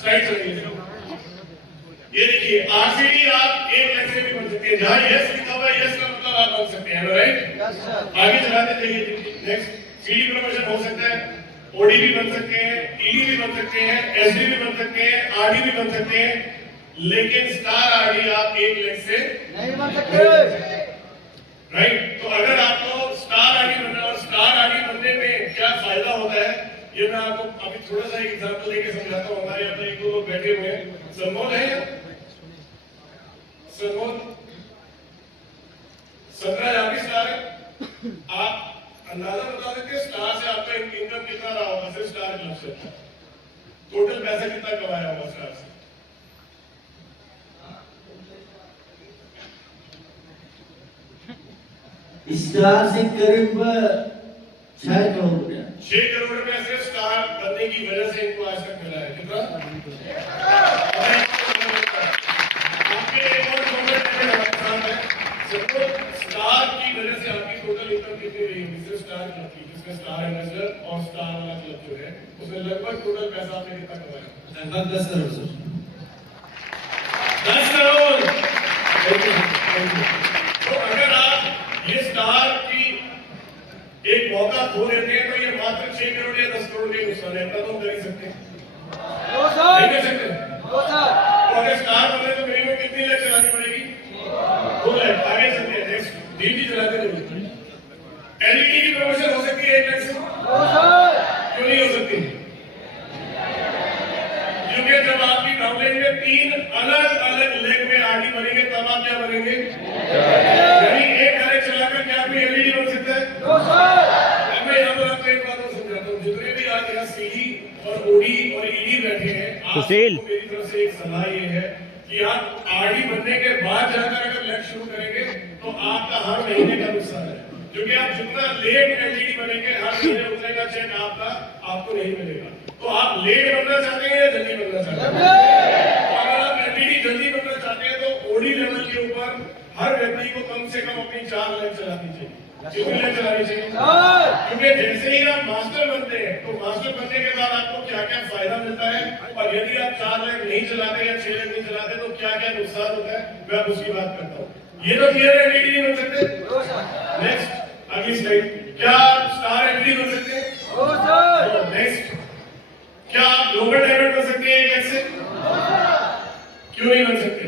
स्लाइड चलिए। ये देखिए आरसीडी आप 1 लाख से भी बन सकते हैं। जहाँ यस लिखा हुआ है यस का मतलब आप बन सकते हैं, राइट? आगे चलाते जाइए। नेक्स्ट सीडी प्रमोशन हो सकता है, ओडी भी बन सकते हैं, ईडी भी बन सकते हैं, एसडी भी बन सकते हैं, आरडी भी बन सकते हैं, लेकिन स्टार आरडी आप 1 लाख से नहीं बन सकते, राइट? तो अगर आपको स्टार आरडी बनना और स्टार आरडी बनने में क्या फायदा होता है ये मैं आपको अभी थोड़ा सा एक एग्जांपल देके समझाता हूँ। हमारे यहाँ पर 1-2 लोग बैठे हुए हैं। सलमान है क्या? सलमान 17 आप भी स्टार है। आप अंदाजा बता सकते हैं स्टार से आपका इनकम कितना रहा होगा? सिर्फ स्टार क्लब से टोटल पैसा कितना कमाया होगा स्टार से? स्टार से करीब 6 करोड़ रुपया। 6 करोड़ रुपया सिर्फ स्टार बनने की वजह से इनको आज तक मिला है। कितना? आपके एक और कमेंट में हमारे साथ है, सिर्फ स्टार की वजह से आपकी टोटल इनकम कितनी रही होगी? सिर्फ स्टार क्लब की, जिसमें स्टार एम्बेसडर और स्टार वाला क्लब जो है उसमें लगभग टोटल पैसा आपने कितना कमाया? लगभग 10 करोड़ सर। 10 करोड़। तो अगर आप ये स्टार की एक मौका खो देते हैं तो ये मात्र 6 करोड़ या 10 करोड़ के नुकसान है। तो कर ही सकते हैं, नहीं कर सकते? तो अगर स्टार बने तो मिनिमम कितनी लाख चलानी पड़ेगी? 2 लाख। आगे चलते हैं, नेक्स्ट डील भी चलाते रहिए। एलईडी की प्रमोशन हो सकती है 1 लाख से? क्यों नहीं हो सकती? क्योंकि जब आपकी डाउनलाइन में 3 अलग अलग लेग में आरडी बनेंगे तब आप क्या बनेंगे? यानी एक डायरेक्ट चलाकर क्या कोई एलईडी बन सकता है? अब मैं यहाँ पर आपको एक बात और समझाता हूँ। जितने भी आज यहाँ सीडी और ओडी और ईडी बैठे हैं, आपको मेरी तरफ से एक सलाह ये है कि आप आरडी बनने के बाद जाकर अगर लेग शुरू करेंगे तो आपका हर महीने का नुकसान है, क्योंकि आप जितना लेट एलईडी बनेंगे हर महीने उतरेगा चेक आपको नहीं मिलेगा। तो आप लेट बनना चाहते हैं या जल्दी बनना चाहते हैं? तो अगर आप एलईडी जल्दी बनना चाहते हैं तो ओडी लेवल के ऊपर हर व्यक्ति को कम से कम अपनी 4 लेग चलानी चाहिए। कितनी लेग चलानी चाहिए? क्योंकि जैसे ही आप मास्टर बनते हैं तो मास्टर बनने के बाद आपको क्या क्या फायदा मिलता है, और यदि आप 4 लेग नहीं चलाते या 6 लेग नहीं चलाते तो क्या क्या नुकसान होता है, मैं अब उसकी बात करता हूँ। ये तो क्लियर है, एलईडी नहीं बन सकते। नेक्स्ट अगली स्लाइड, क्या आप स्टार एलईडी बन सकते हैं? नेक्स्ट, क्या आप ग्लोबल डायमंड बन सकते हैं एक लेग से? क्यों नहीं बन सकते?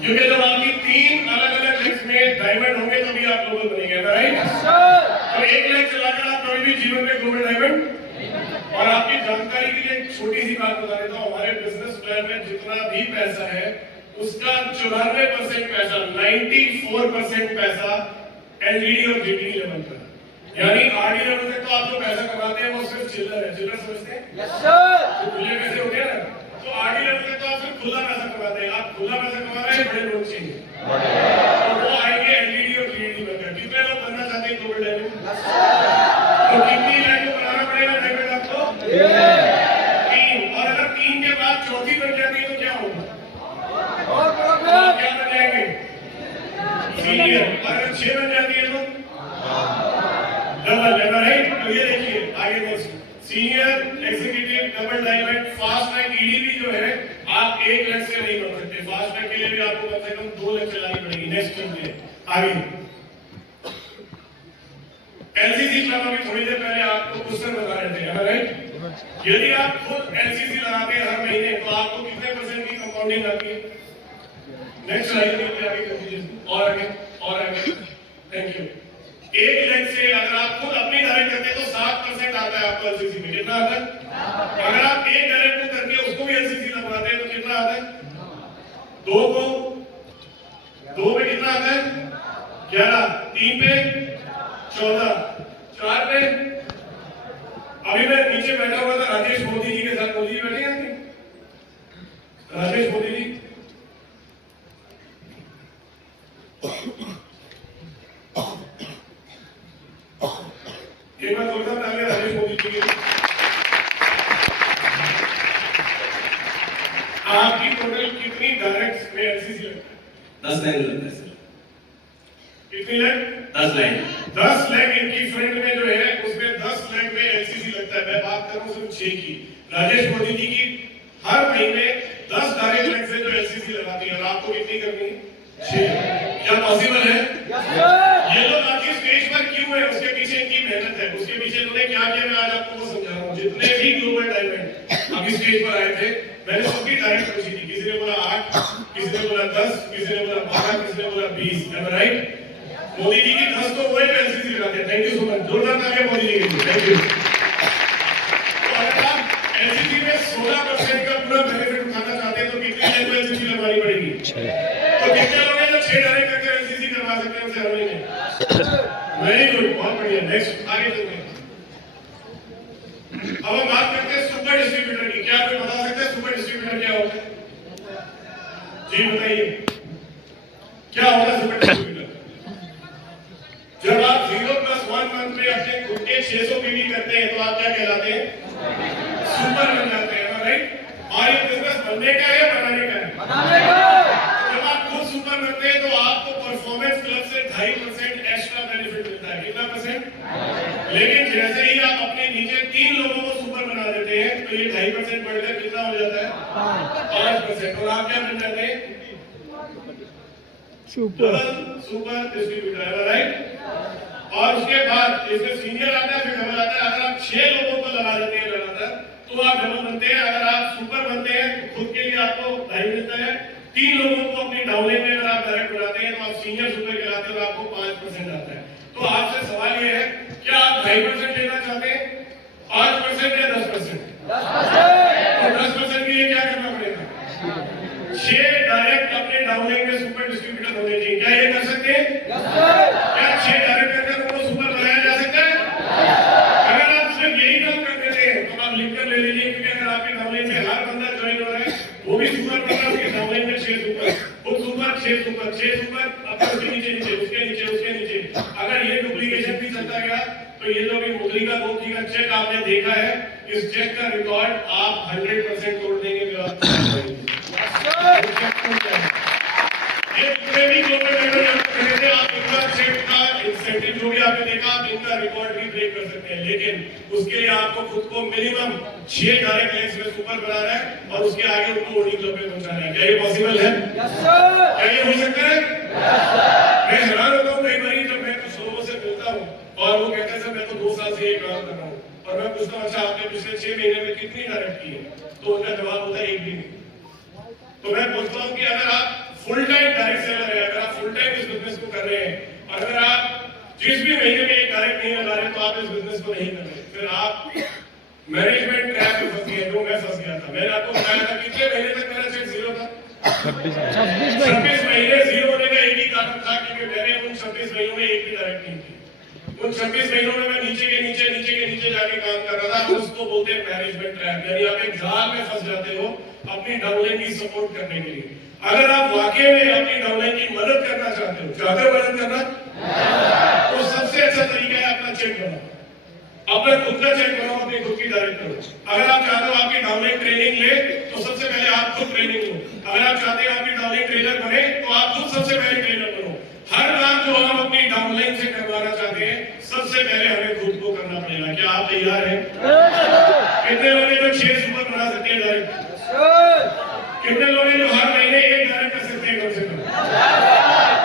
क्योंकि जब आपकी 3 अलग अलग लेग्स में डायमंड होंगे तभी आप ग्लोबल बनेंगे, राइट? तो एक लेग चलाकर आप कभी भी जीवन में ग्लोबल डायमंड। और आपकी जानकारी के लिए एक छोटी सी बात बता देता हूँ, हमारे बिजनेस प्लान में जितना भी पैसा है उसका 94% पैसा, 94% पैसा एलईडी और जीडी लेवल पर, यानी आरडी लेवल से तो आप जो पैसा कमाते हैं वो सिर्फ चिल्लर है। चिल्लर समझते हैं? Yes sir. तो खुले पैसे होते हैं ना, तो आरडी लेवल से तो आप सिर्फ खुला पैसा कमाते हैं। आप खुला पैसा कमा रहे हैं, बड़े लोग चाहिए, तो वो आएंगे एलईडी और जीडी बनकर। कितने लोग बनना चाहते हैं ग्लोबल डायमंड? तो कितनी लाइन को बनाना पड़ेगा डायमंड आपको? 3। और अगर 3 के बाद चौथी बन जाती है तो क्या होगा? क्या बन जाएंगे? सीनियर। अगर 6 बन जाती है तो डबल लेवल, राइट? तो ये देखिए आगे next, senior, executive, double diamond, fast rank, ED भी जो है आप एक लेग से नहीं बन सकते। फास्ट रैंक के लिए भी आपको कम से कम 2 लेग चलानी पड़ेगी। नेक्स्ट चलते हैं आगे। एलसीसी क्लब अभी थोड़ी देर पहले आपको क्वेश्चन बता रहे थे, राइट? यदि आप खुद एलसीसी लगाते हैं हर महीने तो आपको कितने % की कंपाउंडिंग आती है? नेक्स्ट स्लाइड में आगे कंटिन्यू और आगे। Thank you. एक लेग से अगर आप खुद अपनी डायरेक्ट करते हैं तो 7% आता है आपको एलसीसी में। कितना आता है? अगर आप एक डायरेक्ट को करके उसको भी एलसीसी लगवाते हैं तो कितना आता है? 2 पे कितना आता है? 11, 3 पे 14, 4 पे। अभी मैं नीचे बैठा हुआ था राजेश मोदी जी के साथ। मोदी जी बैठे हैं? राजेश मोदी जी एक बार जोरदार तालियां राजेश मोदी जी के लिए। आपकी टोटल कितनी डायरेक्ट में एलसीसी लगता है? 10 लाइन लगता है सर। कितनी लेग? 10 लाइन। 10 लेग इनकी फ्रंट में जो है उसमें 10 लेग में एलसीसी लगता है। मैं बात कर रहा हूं सिर्फ 6 की। राजेश मोदी जी की हर महीने 10 डायरेक्ट लेग से जो एलसीसी लगाती है, और आपको कितनी करनी है? 6। क्या पॉसिबल है? ये लोग आखिर स्टेज पर क्यों है, उसके पीछे इनकी मेहनत है। उसके पीछे इन्होंने क्या किया मैं आज आपको वो समझा रहा हूँ। जितने भी ग्लोबल डायमंड अभी स्टेज पर आए थे मैंने सबकी डायरेक्ट पूछी थी। किसी ने बोला 8, किसी ने बोला 10, किसी ने बोला 12, किसी ने बोला 20। एम आई राइट? मोदी जी की 10 तो वही एलसीसी लगाते हैं। थैंक यू सो मच, जोरदार तालियां मोदी जी के लिए। Thank you. तो अगर आप एलसीसी में 16% का पूरा बेनिफिट उठाना चाहते हैं तो कितनी लेग में एलसीसी लगवानी पड़ेगी? तो कितने लोग हैं जो 6 डायरेक्ट करके एलसीसी करवा सकते हैं हर महीने? वेरी गुड, बहुत बढ़िया। नेक्स्ट आगे चलते हैं। अब हम बात करते हैं सुपर डिस्ट्रीब्यूटर की। क्या कोई बता सकता है सुपर डिस्ट्रीब्यूटर क्या होता है? जी बताइए, क्या होता है सुपर डिस्ट्रीब्यूटर? जब आप 0+1 मंथ में अपने खुद के 600 पीवी करते हैं तो आप क्या कहलाते हैं? सुपर बन जाते हैं, राइट? और ये बिजनेस बनने का है या बनाने का है? बनाने का। जब आप खुद सुपर बनते हैं तो आपको परफॉर्मेंस क्लब से 2.5% एक्स्ट्रा बेनिफिट मिलता है। कितना %? लेकिन जैसे ही आप अपने नीचे 3 लोगों को सुपर बना देते हैं तो ये 2.5% बढ़कर कितना हो जाता है? 5%। और आप क्या बन जाते हैं? Super distributor, right? और उसके बाद इसमें सीनियर आता है, फिर डबल आता है। अगर आप 6 लोगों को लगा देते हैं लगातार तो आप डबल बनते हैं। अगर आप सुपर बनते हैं तो खुद के लिए आपको 2.5 मिलता है। 3 लोगों को अपनी डाउनलाइन में अगर आप डायरेक्ट बनाते हैं तो आप सीनियर सुपर कहलाते हैं और आपको 5% आता है। तो आपसे सवाल ये है, क्या आप 2.5% लेना चाहते हैं? 5% या 10%? 10%। मुखी का चेक आपने देखा है, इस चेक का रिकॉर्ड आप 100% तोड़ देंगे जो आप ये जितने भी गवर्नमेंट थे, आप इनका चेक का इंसेंटिव जो भी आपने देखा, आप इनका रिकॉर्ड भी ब्रेक कर सकते हैं, लेकिन उसके लिए आपको खुद को मिनिमम 6 डायरेक्ट लाइन्स में सुपर बनाना है और उसके आगे उनको ओडी क्लब में पहुंचाना है। क्या ये पॉसिबल है? क्या ये हो सकता है? मैं हैरान होता हूँ कई बार जब मैं कुछ लोगों से मिलता हूँ और वो कहते हैं सर मैं तो 2 साल से ये काम कर रहा हूँ, और मैं पूछता हूँ अच्छा आपने पिछले 6 महीने में कितनी डायरेक्ट की है, तो उनका जवाब होता है एक भी नहीं। तो मैं पूछता हूँ कि अगर आप फुल टाइम डायरेक्ट सेलर है, अगर आप फुल टाइम इस बिजनेस को कर रहे हैं, अगर आप जिस भी महीने में एक डायरेक्ट नहीं लगा रहे तो आप इस बिजनेस को नहीं कर रहे, फिर आप मैनेजमेंट ट्रैप में फंस गए जो मैं फंस गया था। मैंने आपको बताया था कितने महीने तक मेरा चेक जीरो था, 26 महीने जीरो होने का एक ही कारण था क्योंकि मैंने उन 26 महीनों में एक भी डायरेक्ट नहीं की। उन 26 महीनों में मैं नीचे के नीचे जाके काम कर रहा था। उसको बोलते हैं मैनेजमेंट ट्रैप, यानी आप एक जाल में फंस जाते हो अपनी डाउनलाइन की सपोर्ट करने के लिए। अगर आप वाकई में अपनी डाउनलाइन की मदद करना चाहते हो मदद करना, तो सबसे अच्छा तरीका है अपना चेक बनाओ, अपना खुद का चेक बनाओ, अपनी खुद की डायरेक्ट करो। अगर आप चाहते हो आपकी डाउनलाइन ट्रेनिंग ले तो सबसे पहले आप खुद ट्रेनिंग लो। अगर आप चाहते हैं आपकी डाउनलाइन ट्रेनर बने तो आप खुद सबसे पहले ट्रेनर बनो। हर काम जो हम अपनी डाउनलाइन से करवाना चाहते हैं सबसे पहले हमें खुद को करना पड़ेगा। क्या आप तैयार हैं? कितने लोग हैं जो 6 सुपर बना सकते हैं डायरेक्ट? कितने लोग हैं जो हर महीने एक डायरेक्ट कर सकते हैं कम से कम?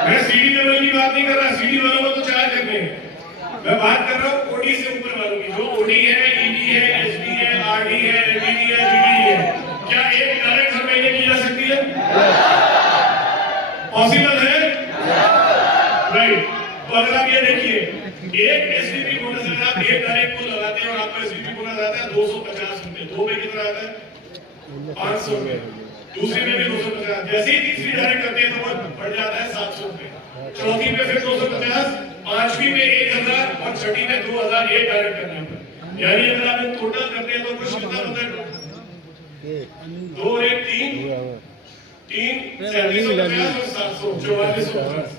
मैं सीडी लेवल की बात नहीं कर रहा, सीडी वालों को तो चार्ज करने हैं, मैं बात कर रहा हूँ ओडी से ऊपर वालों की, जो ओडी है, ईडी है, एसडी है, आरडी है, एलटीडी है, जीडी है। क्या एक डायरेक्ट हर महीने की जा सकती है? पॉसिबल है? राइट। तो अगर आप ये देखिए, एक एसडीपी बोनस अगर आप एक डायरेक्ट को लगाते हैं और आपको एसडीपी बोनस आता है 250 रुपए, 2 में कितना आता है? 500 रुपए, दूसरे में भी 250। जैसे ही तीसरी डायरेक्ट करते हैं तो वो बढ़ जाता है 700 रुपए, चौथी में फिर 250, पांचवी में 1000 और छठी में 2000 एक डायरेक्ट करना है। यानी अगर आप टोटल करते हैं तो कुछ कितना होता है? 2 और 1 3 3750 और 700 4450।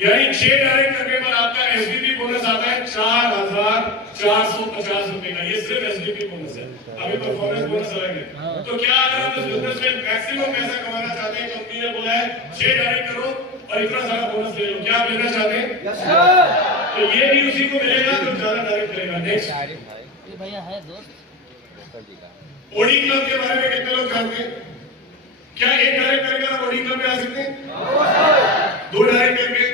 यानी 6 डायरेक्ट करने पर आपका एसडीपी बोनस आता है 4450 रुपए का। ये सिर्फ एसडीपी बोनस है, अभी परफॉर्मेंस बोनस अलग है। तो क्या अगर आप इस बिजनेस में मैक्सिमम पैसा कमाना चाहते हैं, कंपनी ने बोला है 6 डायरेक्ट करो और इतना सारा बोनस ले लो, क्या आप लेना चाहते हैं? तो ये भी उसी को मिलेगा जो ज्यादा डायरेक्ट करेगा। नेक्स्ट, ओडी क्लब के बारे में कितने लोग जानते हैं? क्या एक डायरेक्ट करके आप ओडी क्लब में आ सकते हैं? 2 डायरेक्ट करके,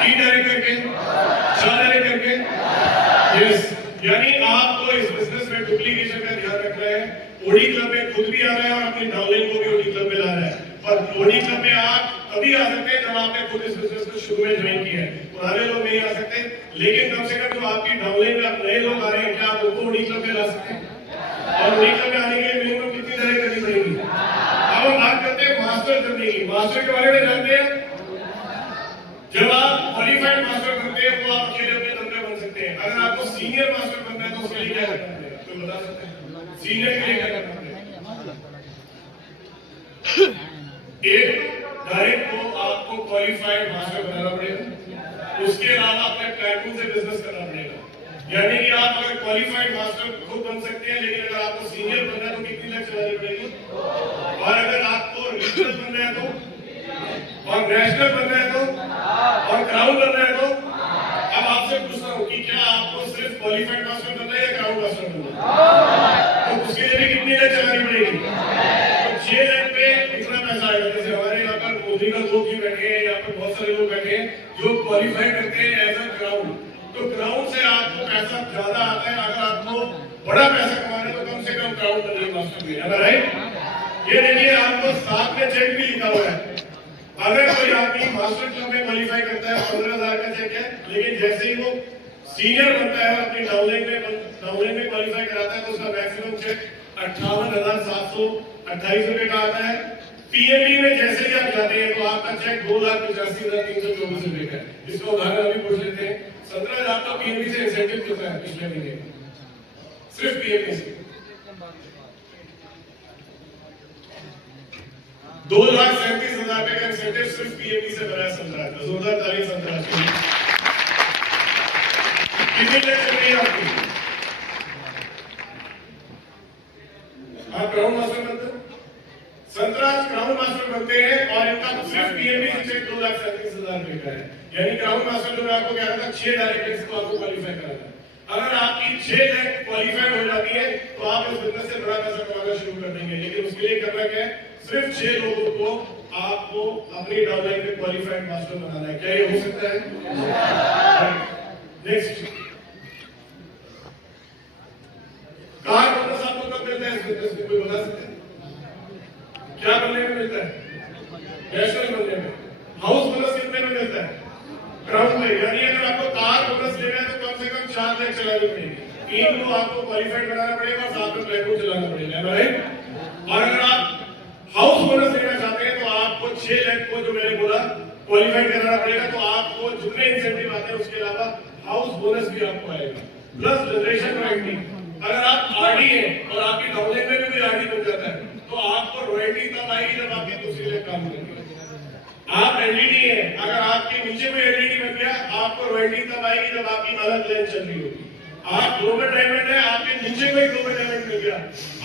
3 डायरेक्ट करके, 4 डायरेक्ट करके? यस। यानी आपको इस बिजनेस में डुप्लीकेशन का ध्यान रखना है। ओडी क्लब में खुद भी आ रहा है और अपनी डाउनलाइन को भी ओडी क्लब में ला रहा है। पर ओडी क्लब में आप तभी आ सकते हैं जब आपने खुद इस बिजनेस को शुरू में ज्वाइन किया है। पुराने लोग नहीं आ सकते, लेकिन कम से कम जो आपकी डाउनलाइन में नए लोग आ रहे हैं, क्या आप उनको ओडी क्लब में ला सकते हैं? और ओडी क्लब में आने के लिए मिनिमम कितनी डायरेक्ट करनी पड़ेगी? अब हम बात करते हैं मास्टर करने की। मास्टर के बारे में जानते हैं? जब आप क्वालिफाइड मास्टर बनते हैं वो आप अकेले अपने दम पे बन सकते हैं। अगर आपको सीनियर मास्टर बनना है तो उसके लिए क्या करना पड़ेगा? कोई बता सकते हैं? सीनियर के लिए क्या करना पड़ेगा? एक डायरेक्ट को आपको क्वालिफाइड मास्टर बनाना पड़ेगा, उसके अलावा अपने प्लेटफॉर्म से बिजनेस करना पड़ेगा। यानी कि आप अगर क्वालिफाइड मास्टर खुद बन सकते हैं, लेकिन अगर आपको सीनियर बनना है तो कितनी लाख चलानी पड़ेगी? और अगर आपको रीजनल बनना है तो, और नेशनल बनना है तो, और क्राउन बनना है तो? अब आपसे पूछता हूँ कि क्या आपको सिर्फ क्वालिफाइड मास्टर बनना है या क्राउन मास्टर बनना है? तो उसके लिए भी कितनी लाख चलानी पड़ेगी? तो 6 लाख पे कितना पैसा आएगा? जैसे हमारे यहाँ पर मोदी का लोग भी बैठे हैं, यहाँ पर बहुत सारे लोग बैठे हैं जो क्वालिफाई करते हैं एज अ क्राउन। तो क्राउन से आपको पैसा ज्यादा आता है। अगर आपको बड़ा पैसा कमाना है तो कम से कम क्राउन बनिए मास्टर में, है ना? राइट। ये देखिए आपको साथ में चेक भी लिखा हुआ है। अगर कोई आदमी मास्टर क्लब में क्वालिफाई करता है 15,000 का चेक है, लेकिन जैसे ही वो सीनियर बनता है और अपनी डाउनलाइन में क्वालिफाई कराता है तो उसका मैक्सिमम चेक 58,728 रुपए का आता है। पीएमबी में जैसे ही आप जाते हैं तो आपका चेक 2,85,324 रुपए का है। इसको उदाहरण अभी पूछ लेते हैं। 17 आपका पीएमबी से इंसेंटिव कितना है पिछले महीने? सिर्फ पीएमबी से 2,37,000 रुपए का इंसेंटिव सिर्फ पीएमबी से बना है। 17 जोरदार ताली 17 कितनी लाख चल रही है आपकी? आप ग्राउंड मास्टर बनते हो, संतराज ग्राउंड मास्टर बनते हैं और इनका सिर्फ पीएमबी से 2,37,000 रुपए का है। यानी ग्राउंड मास्टर जो मैं आपको कह रहा था 6 डायरेक्टर्स को आपको क्वालिफाई कराना है। अगर आपकी 6 लाख क्वालिफाइड हो जाती है तो आप इस बिजनेस से बड़ा पैसा कमाना शुरू कर देंगे। लेकिन उसके लिए करना क्या है, सिर्फ 6 लोगों को आपको अपनी डाउनलाइन में क्वालिफाइड मास्टर बनाना है। क्या ये हो सकता है? नेक्स्ट, कार बोनस आपको कब मिलता है इस बिजनेस में, कोई बता सकते हैं? क्या बनने में मिलता है? नेशनल बनने में। हाउस बोनस कितने में मिलता है? ग्राउंड में। यानी अगर आपको कार बोनस लेना है तो कम से कम 4 लाख चलानी पड़ेगी, 3 को आपको क्वालिफाइड बनाना पड़ेगा और 7 में प्लान को चलाना पड़ेगा, राइट? और अगर आप हाउस बोनस लेना चाहते हैं तो आपको 6 लाख को जो मैंने बोला क्वालिफाइड कराना पड़ेगा। तो आपको जितने इंसेंटिव आते हैं उसके अलावा हाउस बोनस भी आपको आएगा, प्लस जनरेशन रॉयल्टी। अगर आप आरडी हैं और आपकी डाउनलाइन में भी आरडी बन जाता है तो आपको रॉयल्टी तब आएगी जब आपके दूसरे लाख काम करेंगे। आप एलईडी है, अगर आपके नीचे में एलईडी बन गया आपको रॉयल्टी तब आएगी जब आपकी अलग लाइन चल रही होगी। आप ग्लोबल डायमंड है, आपके नीचे में ग्लोबल डायमंड मिल गया,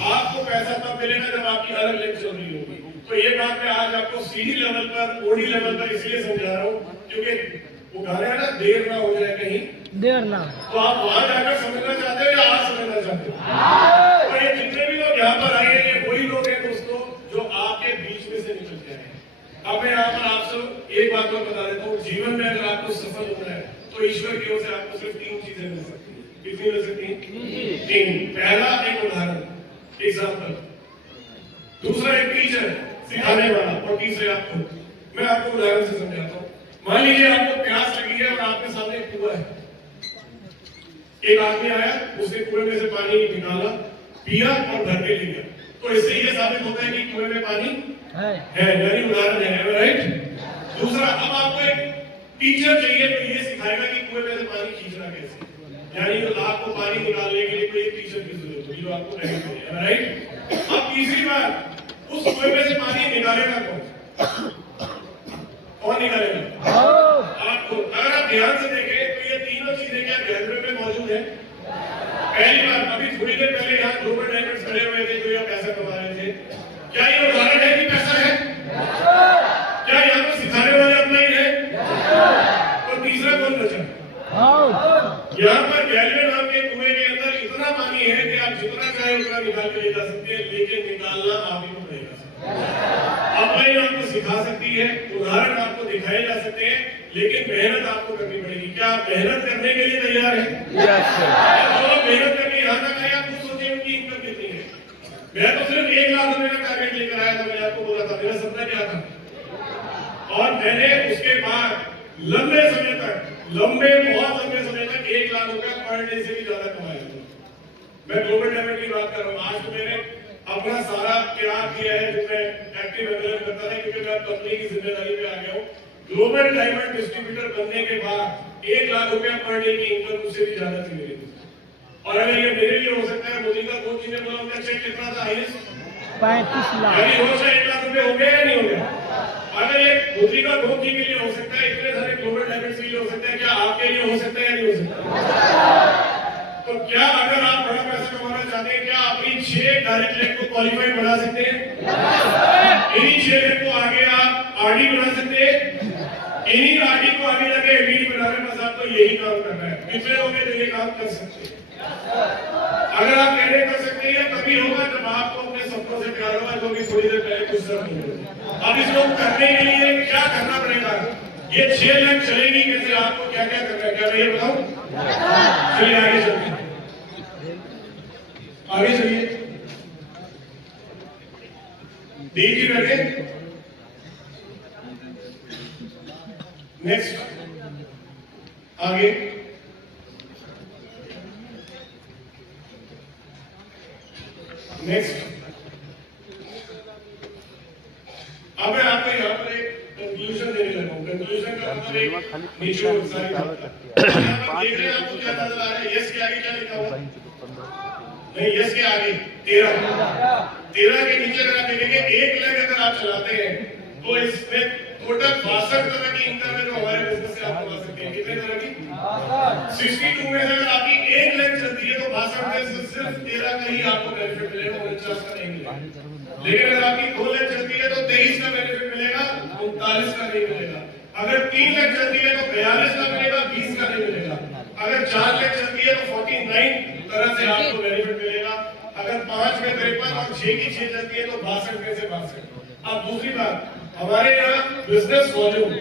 आपको पैसा तब मिलेगा जब आपकी अलग लाइन चल रही होगी। तो ये बात मैं आज आपको सीडी लेवल पर, ओडी लेवल पर इसलिए समझा रहा हूँ क्योंकि वो गाना है ना, देर ना हो जाए कहीं देर ना। तो आप वहां जाकर समझना चाहते हो या आज समझना चाहते हो? तो ये जितने भी लोग यहाँ पर आए हैं ये वही लोग हैं दोस्तों जो आपके बीच में से निकल के आए हैं। अब मैं यहाँ पर आपसे एक बात और बता देता हूँ, जीवन में अगर आपको सफल होना है तो ईश्वर की ओर से आपको सिर्फ 3 चीजें मिल सकती है। कितनी मिल सकती है? 3। पहला एक उदाहरण, एग्जाम्पल, दूसरा एक टीचर सिखाने वाला, और तीसरे आप खुद। मैं आपको उदाहरण से समझाता हूँ। मान लीजिए आपको प्यास लगी है और आपके सामने एक कुआं है। एक आदमी आया, उसने कुएं में से पानी निकाला, पिया और भर के ले गया। तो इससे ये साबित होता है कि कुएं में पानी है, यानी उदाहरण है, राइट? दूसरा, अब आपको एक टीचर चाहिए तो ये सिखाएगा कि कुएं में से पानी खींचना कैसे, यानी तो आपको पानी निकालने के लिए कोई एक टीचर की जरूरत होगी जो आपको करेगा, राइट? अब तीसरी बात, उस कुएं में से पानी निकालेगा कौन निकालेगा? आपको। अगर आप ध्यान से देखें तो ये तीनों चीजें क्या गैदर में मौजूद है? पहली बार, अभी थोड़ी देर पहले यहाँ ग्लोबल डायमंड्स खड़े हुए थे जो यहाँ पैसा कमा रहे थे। क्या ये उदाहरण है कि पैसा है? क्या यहाँ पर सिखाने वाले अपना ही है? और तीसरा कौन बचा? यहाँ पर गैलियो नाम के कुएं के अंदर इतना पानी है कि आप जितना चाहे उतना निकाल के ले जा सकते हैं, लेकिन निकालना आप ही को पड़ेगा। अपने आपको सिखा सकती है, उदाहरण आपको दिखाए जा सकते हैं, लेकिन मेहनत आपको करनी पड़ेगी। क्या आप मेहनत करने के लिए तैयार हैं? जो लोग मेहनत करके यहाँ तक आए, आप खुद सोचिए उनकी इनकम कितनी है। मैं तो सिर्फ 1 लाख रुपए का टारगेट लेकर आया था, मैंने आपको बोला था मेरा सपना क्या था, और मैंने उसके बाद लंबे समय तक, बहुत लंबे समय तक 1 लाख रुपया पर डे से भी ज्यादा कमाया था। मैं ग्लोबल डायमंड की बात कर रहा हूँ। आज तो मैंने अपना सारा त्याग किया है जो मैं एक्टिव अवेलेबल करता था, क्योंकि मैं कंपनी की जिम्मेदारी पे आ गया हूँ। ग्लोबल डायमंड डिस्ट्रीब्यूटर बनने के बाद 1 लाख रुपया पर डे की इनकम उससे भी ज्यादा थी मेरी। और अगर ये मेरे लिए हो सकता है, मोदी का 2 चीजें बोला, उनका चेक कितना था? हाईएस्ट 35 लाख। यानी रोज का 1 लाख रुपए हो गया या नहीं हो गया? अगर ये मोदी का 2 के लिए हो सकता है, इतने सारे ग्लोबल डायमंड्स के लिए हो सकता है, क्या आपके लिए हो सकता है या नहीं हो सकता? तो क्या अगर आप बड़ा पैसा कमाना चाहते हैं, क्या अपनी 6 डायरेक्ट लाइन को क्वालिफाइड बना सकते हैं? इन्हीं 6 लाइन को आगे आप आरडी बना सकते हैं, इन्हीं आरडी को आगे जाके एलईडी बनाने में आपको यही काम करना है। कितने लोग हैं जो ये काम कर सकते हैं? अगर आप पहले कर सकते हैं तभी होगा जब आपको अपने सपनों से प्यार होगा, जो कि थोड़ी देर पहले कुछ समय नहीं। अब इसको करने के लिए क्या करना पड़ेगा? ये 6 लाख चलेगी कैसे? आपको क्या क्या करना है, क्या मैं ये बताऊं? चलिए आगे चलते हैं, आगे चलिए। डी जी बैठे, नेक्स्ट आगे। नेक्स्ट, अब मैं आपको यहाँ पर एक कंक्लूजन देने लगा हूँ। कंक्लूजन का मतलब एक निचोड़ सारी बात है। देख रहे हैं आपको क्या नजर आ रहा है? यस के आगे क्या लिखा हुआ? नहीं, यस के आगे 13 के नीचे अगर आप देखेंगे 1 लाख अगर आप चलाते हैं तो इसमें टोटल 62 तरह की इनकम है जो हमारे बिजनेस से आप कमा सकते हैं। कितने तरह की? 62 में से अगर आपकी 1 लाख चलती है तो 62 में से सिर्फ 13 का ही आपको बेनिफिट मिलेगा, 49 का नहीं मिलेगा। लेकिन अगर आपकी 2 लाख चलती है तो 23 का बेनिफिट मिलेगा, 39 का नहीं मिलेगा। अगर 3 लाख चलती है तो 42 का मिलेगा, 20 का नहीं मिलेगा। अगर 4 लाख चलती है तो 49 तरह से आपको बेनिफिट मिलेगा। अगर 5 में 53 और 6 की 6 चलती है तो 62 में से 62। अब दूसरी बात, हमारे यहाँ बिजनेस वॉल्यूम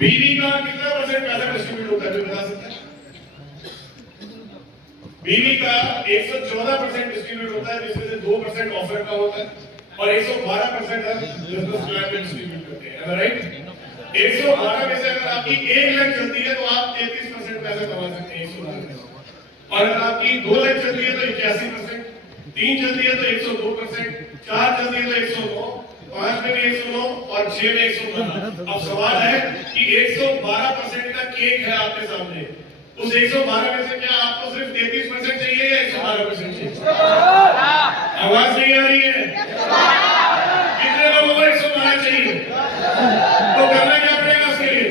बीवी का कितना परसेंट पैसा डिस्ट्रीब्यूट होता है बता सकते हैं? बीवी का 114% डिस्ट्रीब्यूट होता है, जिसमें से 2% ऑफर का होता है और 112% हम बिजनेस प्लान में डिस्ट्रीब्यूट करते हैं, राइट? 112 में से अगर आपकी 1 लाख चलती है तो आप 33% पैसा कमा सकते हैं 112 में। और अगर आपकी 2 लाख चलती है तो 81%, 3 चलती है तो 102%, 4 चलती है तो 109, 5 में भी 109 और 6 में 112। अब सवाल है कि 112% का केक है आपके सामने, उस 112 में से क्या आपको सिर्फ 33% चाहिए या 112% चाहिए? आवाज नहीं आ रही है? कितने लोगों को 112 चाहिए? तो करना क्या पड़ेगा उसके लिए?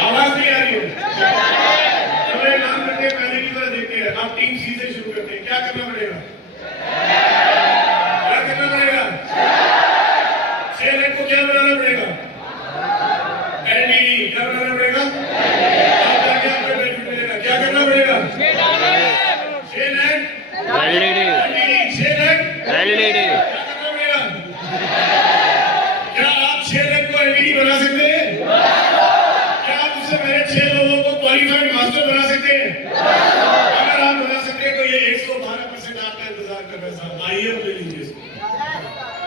आवाज नहीं आ रही है? चलो एक काम करते हैं, पहले की तरह देखते हैं। अब टीम सी से शुरू करते हैं। क्या करना पड़ेगा? क्या करना पड़ेगा? 6 लाख को क्या बनाना पड़ेगा? एनडीडी क्या बनाना पड़ेगा? क्या बेनिफिट मिलेगा? क्या करना पड़ेगा? 6 लाख एनडीडी, 6 लाख एलईडी। क्या करना पड़ेगा? क्या आप 6 लाख को एलईडी बना सकते हैं? क्या आप उससे पहले 6 लोगों को क्वालिफाइड मास्टर बना सकते हैं? अगर आप बना सकते हैं तो ये 112% आपका इंतजार कर रहे हैं साहब। आइए ले लीजिए इसको।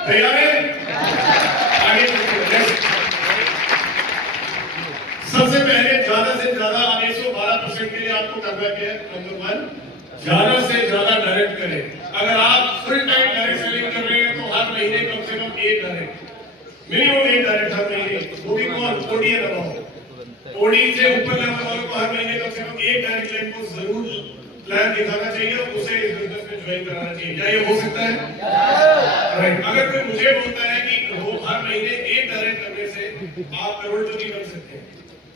तैयार है? आगे बढ़ते हैं। सबसे पहले ज्यादा से ज्यादा 112% के लिए आपको करना क्या है? नंबर 1, ज्यादा से ज्यादा डायरेक्ट करें। अगर आप फुल टाइम डायरेक्ट सेलिंग कर रहे हैं तो हर महीने कम से कम 1 डायरेक्ट, मिनिमम 1 डायरेक्ट हर महीने। वो भी कौन? ओडी है दबाओ। ओडी से ऊपर लेवल वालों को हर महीने कम से कम 1 डायरेक्ट लाइन को जरूर प्लान दिखाना चाहिए और उसे इस बिजनेस में ज्वाइन कराना चाहिए। क्या ये हो सकता है? राइट। अगर कोई मुझे बोलता है कि वो हर महीने 1 डायरेक्ट करने से आप करोड़पति बन सकते हैं,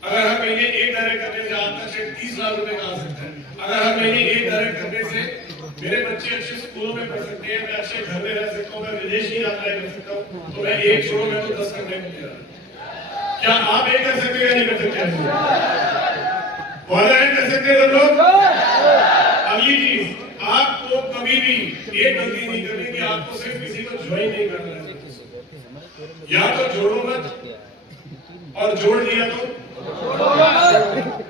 अगर हर महीने 1 डायरेक्ट करने से आपका चेक 30 लाख रुपए का आ सकता है, अगर हर महीने 1 डायरेक्ट करने से मेरे बच्चे अच्छे स्कूलों में पढ़ सकते हैं, मैं अच्छे घर में रह सकता हूँ, मैं विदेश की यात्राएं कर सकता हूँ, तो मैं 1 छोड़ो मैं तो 10 करने को तैयार। क्या आप एक कर सकते हैं या नहीं कर सकते? वादा है कर सकते हैं लोग? अगली चीज, आपको कभी भी ये गलती नहीं करनी कि आपको सिर्फ किसी को ज्वाइन नहीं करना है। या तो जोड़ो मत और जोड़ दिया तो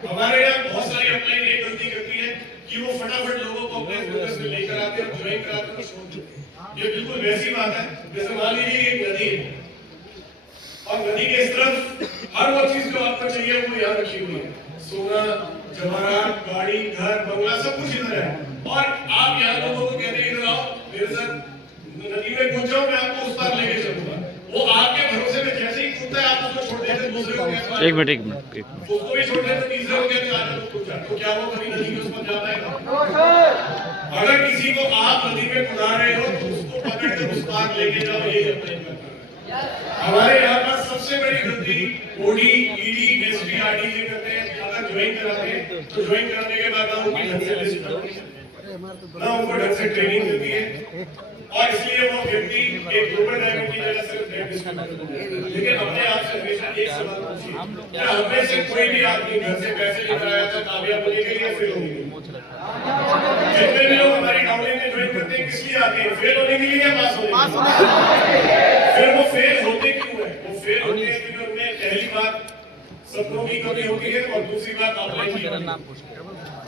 हमारे यहाँ बहुत सारी अपलाइन ये गलती करती है कि वो फटाफट लोगों को अपने बिजनेस में लेकर आते हैं और ज्वाइन कराते हैं, छोड़ देते हैं। ये बिल्कुल वैसी बात है जैसे मान लीजिए एक नदी है और नदी के इस तरफ हर वो चीज जो आपको चाहिए वो यहाँ रखी हुई है, सोना, जवाहरात, गाड़ी, घर, बंगला, सब कुछ इधर है। और आप यहाँ लोगों को कहते हैं इधर आओ मेरे साथ नदी में कूद जाओ, मैं आपको उस पार लेके चलूंगा। वो आपके भरोसे में जैसे ही कूदता है आप उसको छोड़ देते, दूसरे को कहते हैं एक मिनट उसको भी छोड़ देते, तीसरे को कहते हैं आजा तो कूद जा। तो क्या वो कभी नदी के उस पर जा पाएगा? अगर किसी को आप नदी में कूदा रहे हो तो उसको पकड़ के उस पार लेके जाओ, यही अपने करना है। हमारे यहाँ पर सबसे बड़ी गलती ओडी, ईडी, एसडी, आरडी ये करते हैं। अगर ज्वाइन कराते हैं तो ज्वाइन कराने के बाद ना उनकी ढंग से लिस्ट ना उनको ढंग से ट्रेनिंग मिलती है और इसलिए वो व्यक्ति एक ग्लोबल डायमंड की जगह सिर्फ लेकिन अपने आप से हमेशा एक सवाल पूछिए, क्या हमें से कोई भी आदमी घर से पैसे लेकर आया था कामयाब होने के लिए, फेल होने के लिए? जितने भी लोग हमारी डाउनलाइन में ज्वाइन करते हैं किस लिए आते हैं? फेल होने के लिए या पास होने के लिए? फिर वो फेल होते क्यों है? वो फेल होते हैं क्योंकि उनमें पहली बात सपनों की कमी होती है और दूसरी बात ऑनलाइन की कमी।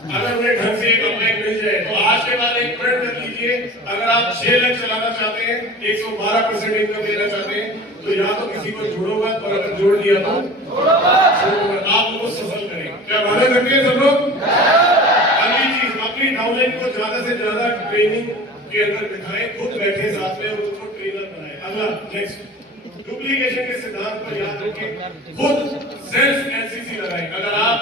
अगर उन्हें ढंग से एक ऑनलाइन मिल जाए तो आज के बाद एक प्रण कर लीजिए, अगर आप 6 लाख चलाना चाहते हैं, 112% इनकम देना चाहते हैं तो या तो किसी को जोड़ोगा और अगर जोड़ दिया तो आप उनको सफल करें। क्या वादा करते हैं सब लोग? अगली चीज, अपनी डाउनलाइन को ज्यादा से ज्यादा ट्रेनिंग के अंदर दिखाएं, खुद बैठे साथ में और उनको ट्रेनर बनाएं। अगला नेक्स्ट, डुप्लीकेशन के सिद्धांत पर याद रखें, खुद सेल्फ एनसीसी लगाएं। अगर आप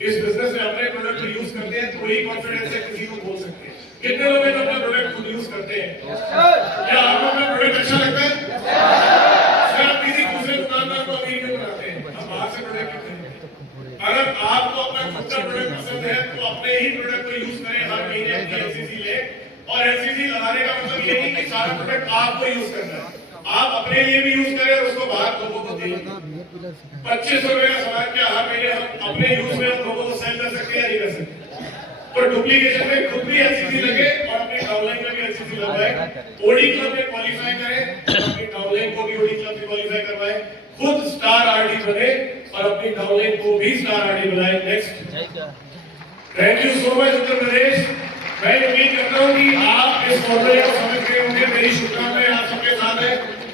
इस बिजनेस में अपने प्रोडक्ट को यूज करते हैं तो वही कॉन्फिडेंस से किसी को बोल सकते हैं। कितने लोग अपना प्रोडक्ट खुद यूज करते हैं? क्या आपको अपना प्रोडक्ट अच्छा लगता है? सिर्फ किसी दूसरे दुकानदार को अमीर क्यों बनाते हैं? हम बाहर से प्रोडक्ट खरीदते हैं। अगर आपको अपना खुद का नहीं कि सारा प्रोडक्ट आपको यूज करना है, आप अपने लिए भी यूज करें और उसको बाहर लोगों को दें। 2500 रुपए का सामान क्या हर महीने हम अपने यूज में हम लोगों को सेल कर सकते हैं या नहीं कर सकते? तो डुप्लीकेशन में खुद भी एलसीसी लगे और अपने डाउनलाइन में भी एलसीसी लगवाए, ओडी क्लब में क्वालिफाई करें, अपने डाउनलाइन को भी ओडी क्लब में क्वालिफाई करवाए, खुद स्टार आरडी बने और अपनी डाउनलाइन को भी स्टार आरडी बनाए। Next, thank you so much Uttar Pradesh. मैं उम्मीद करता हूँ कि आप इस फॉर्मूले को समझ गए होंगे। मेरी शुभकामनाएं आप सबके साथ है।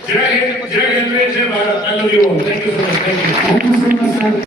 जय हिंद, जय Bharat, I love you all. Thank you so much. Thank you.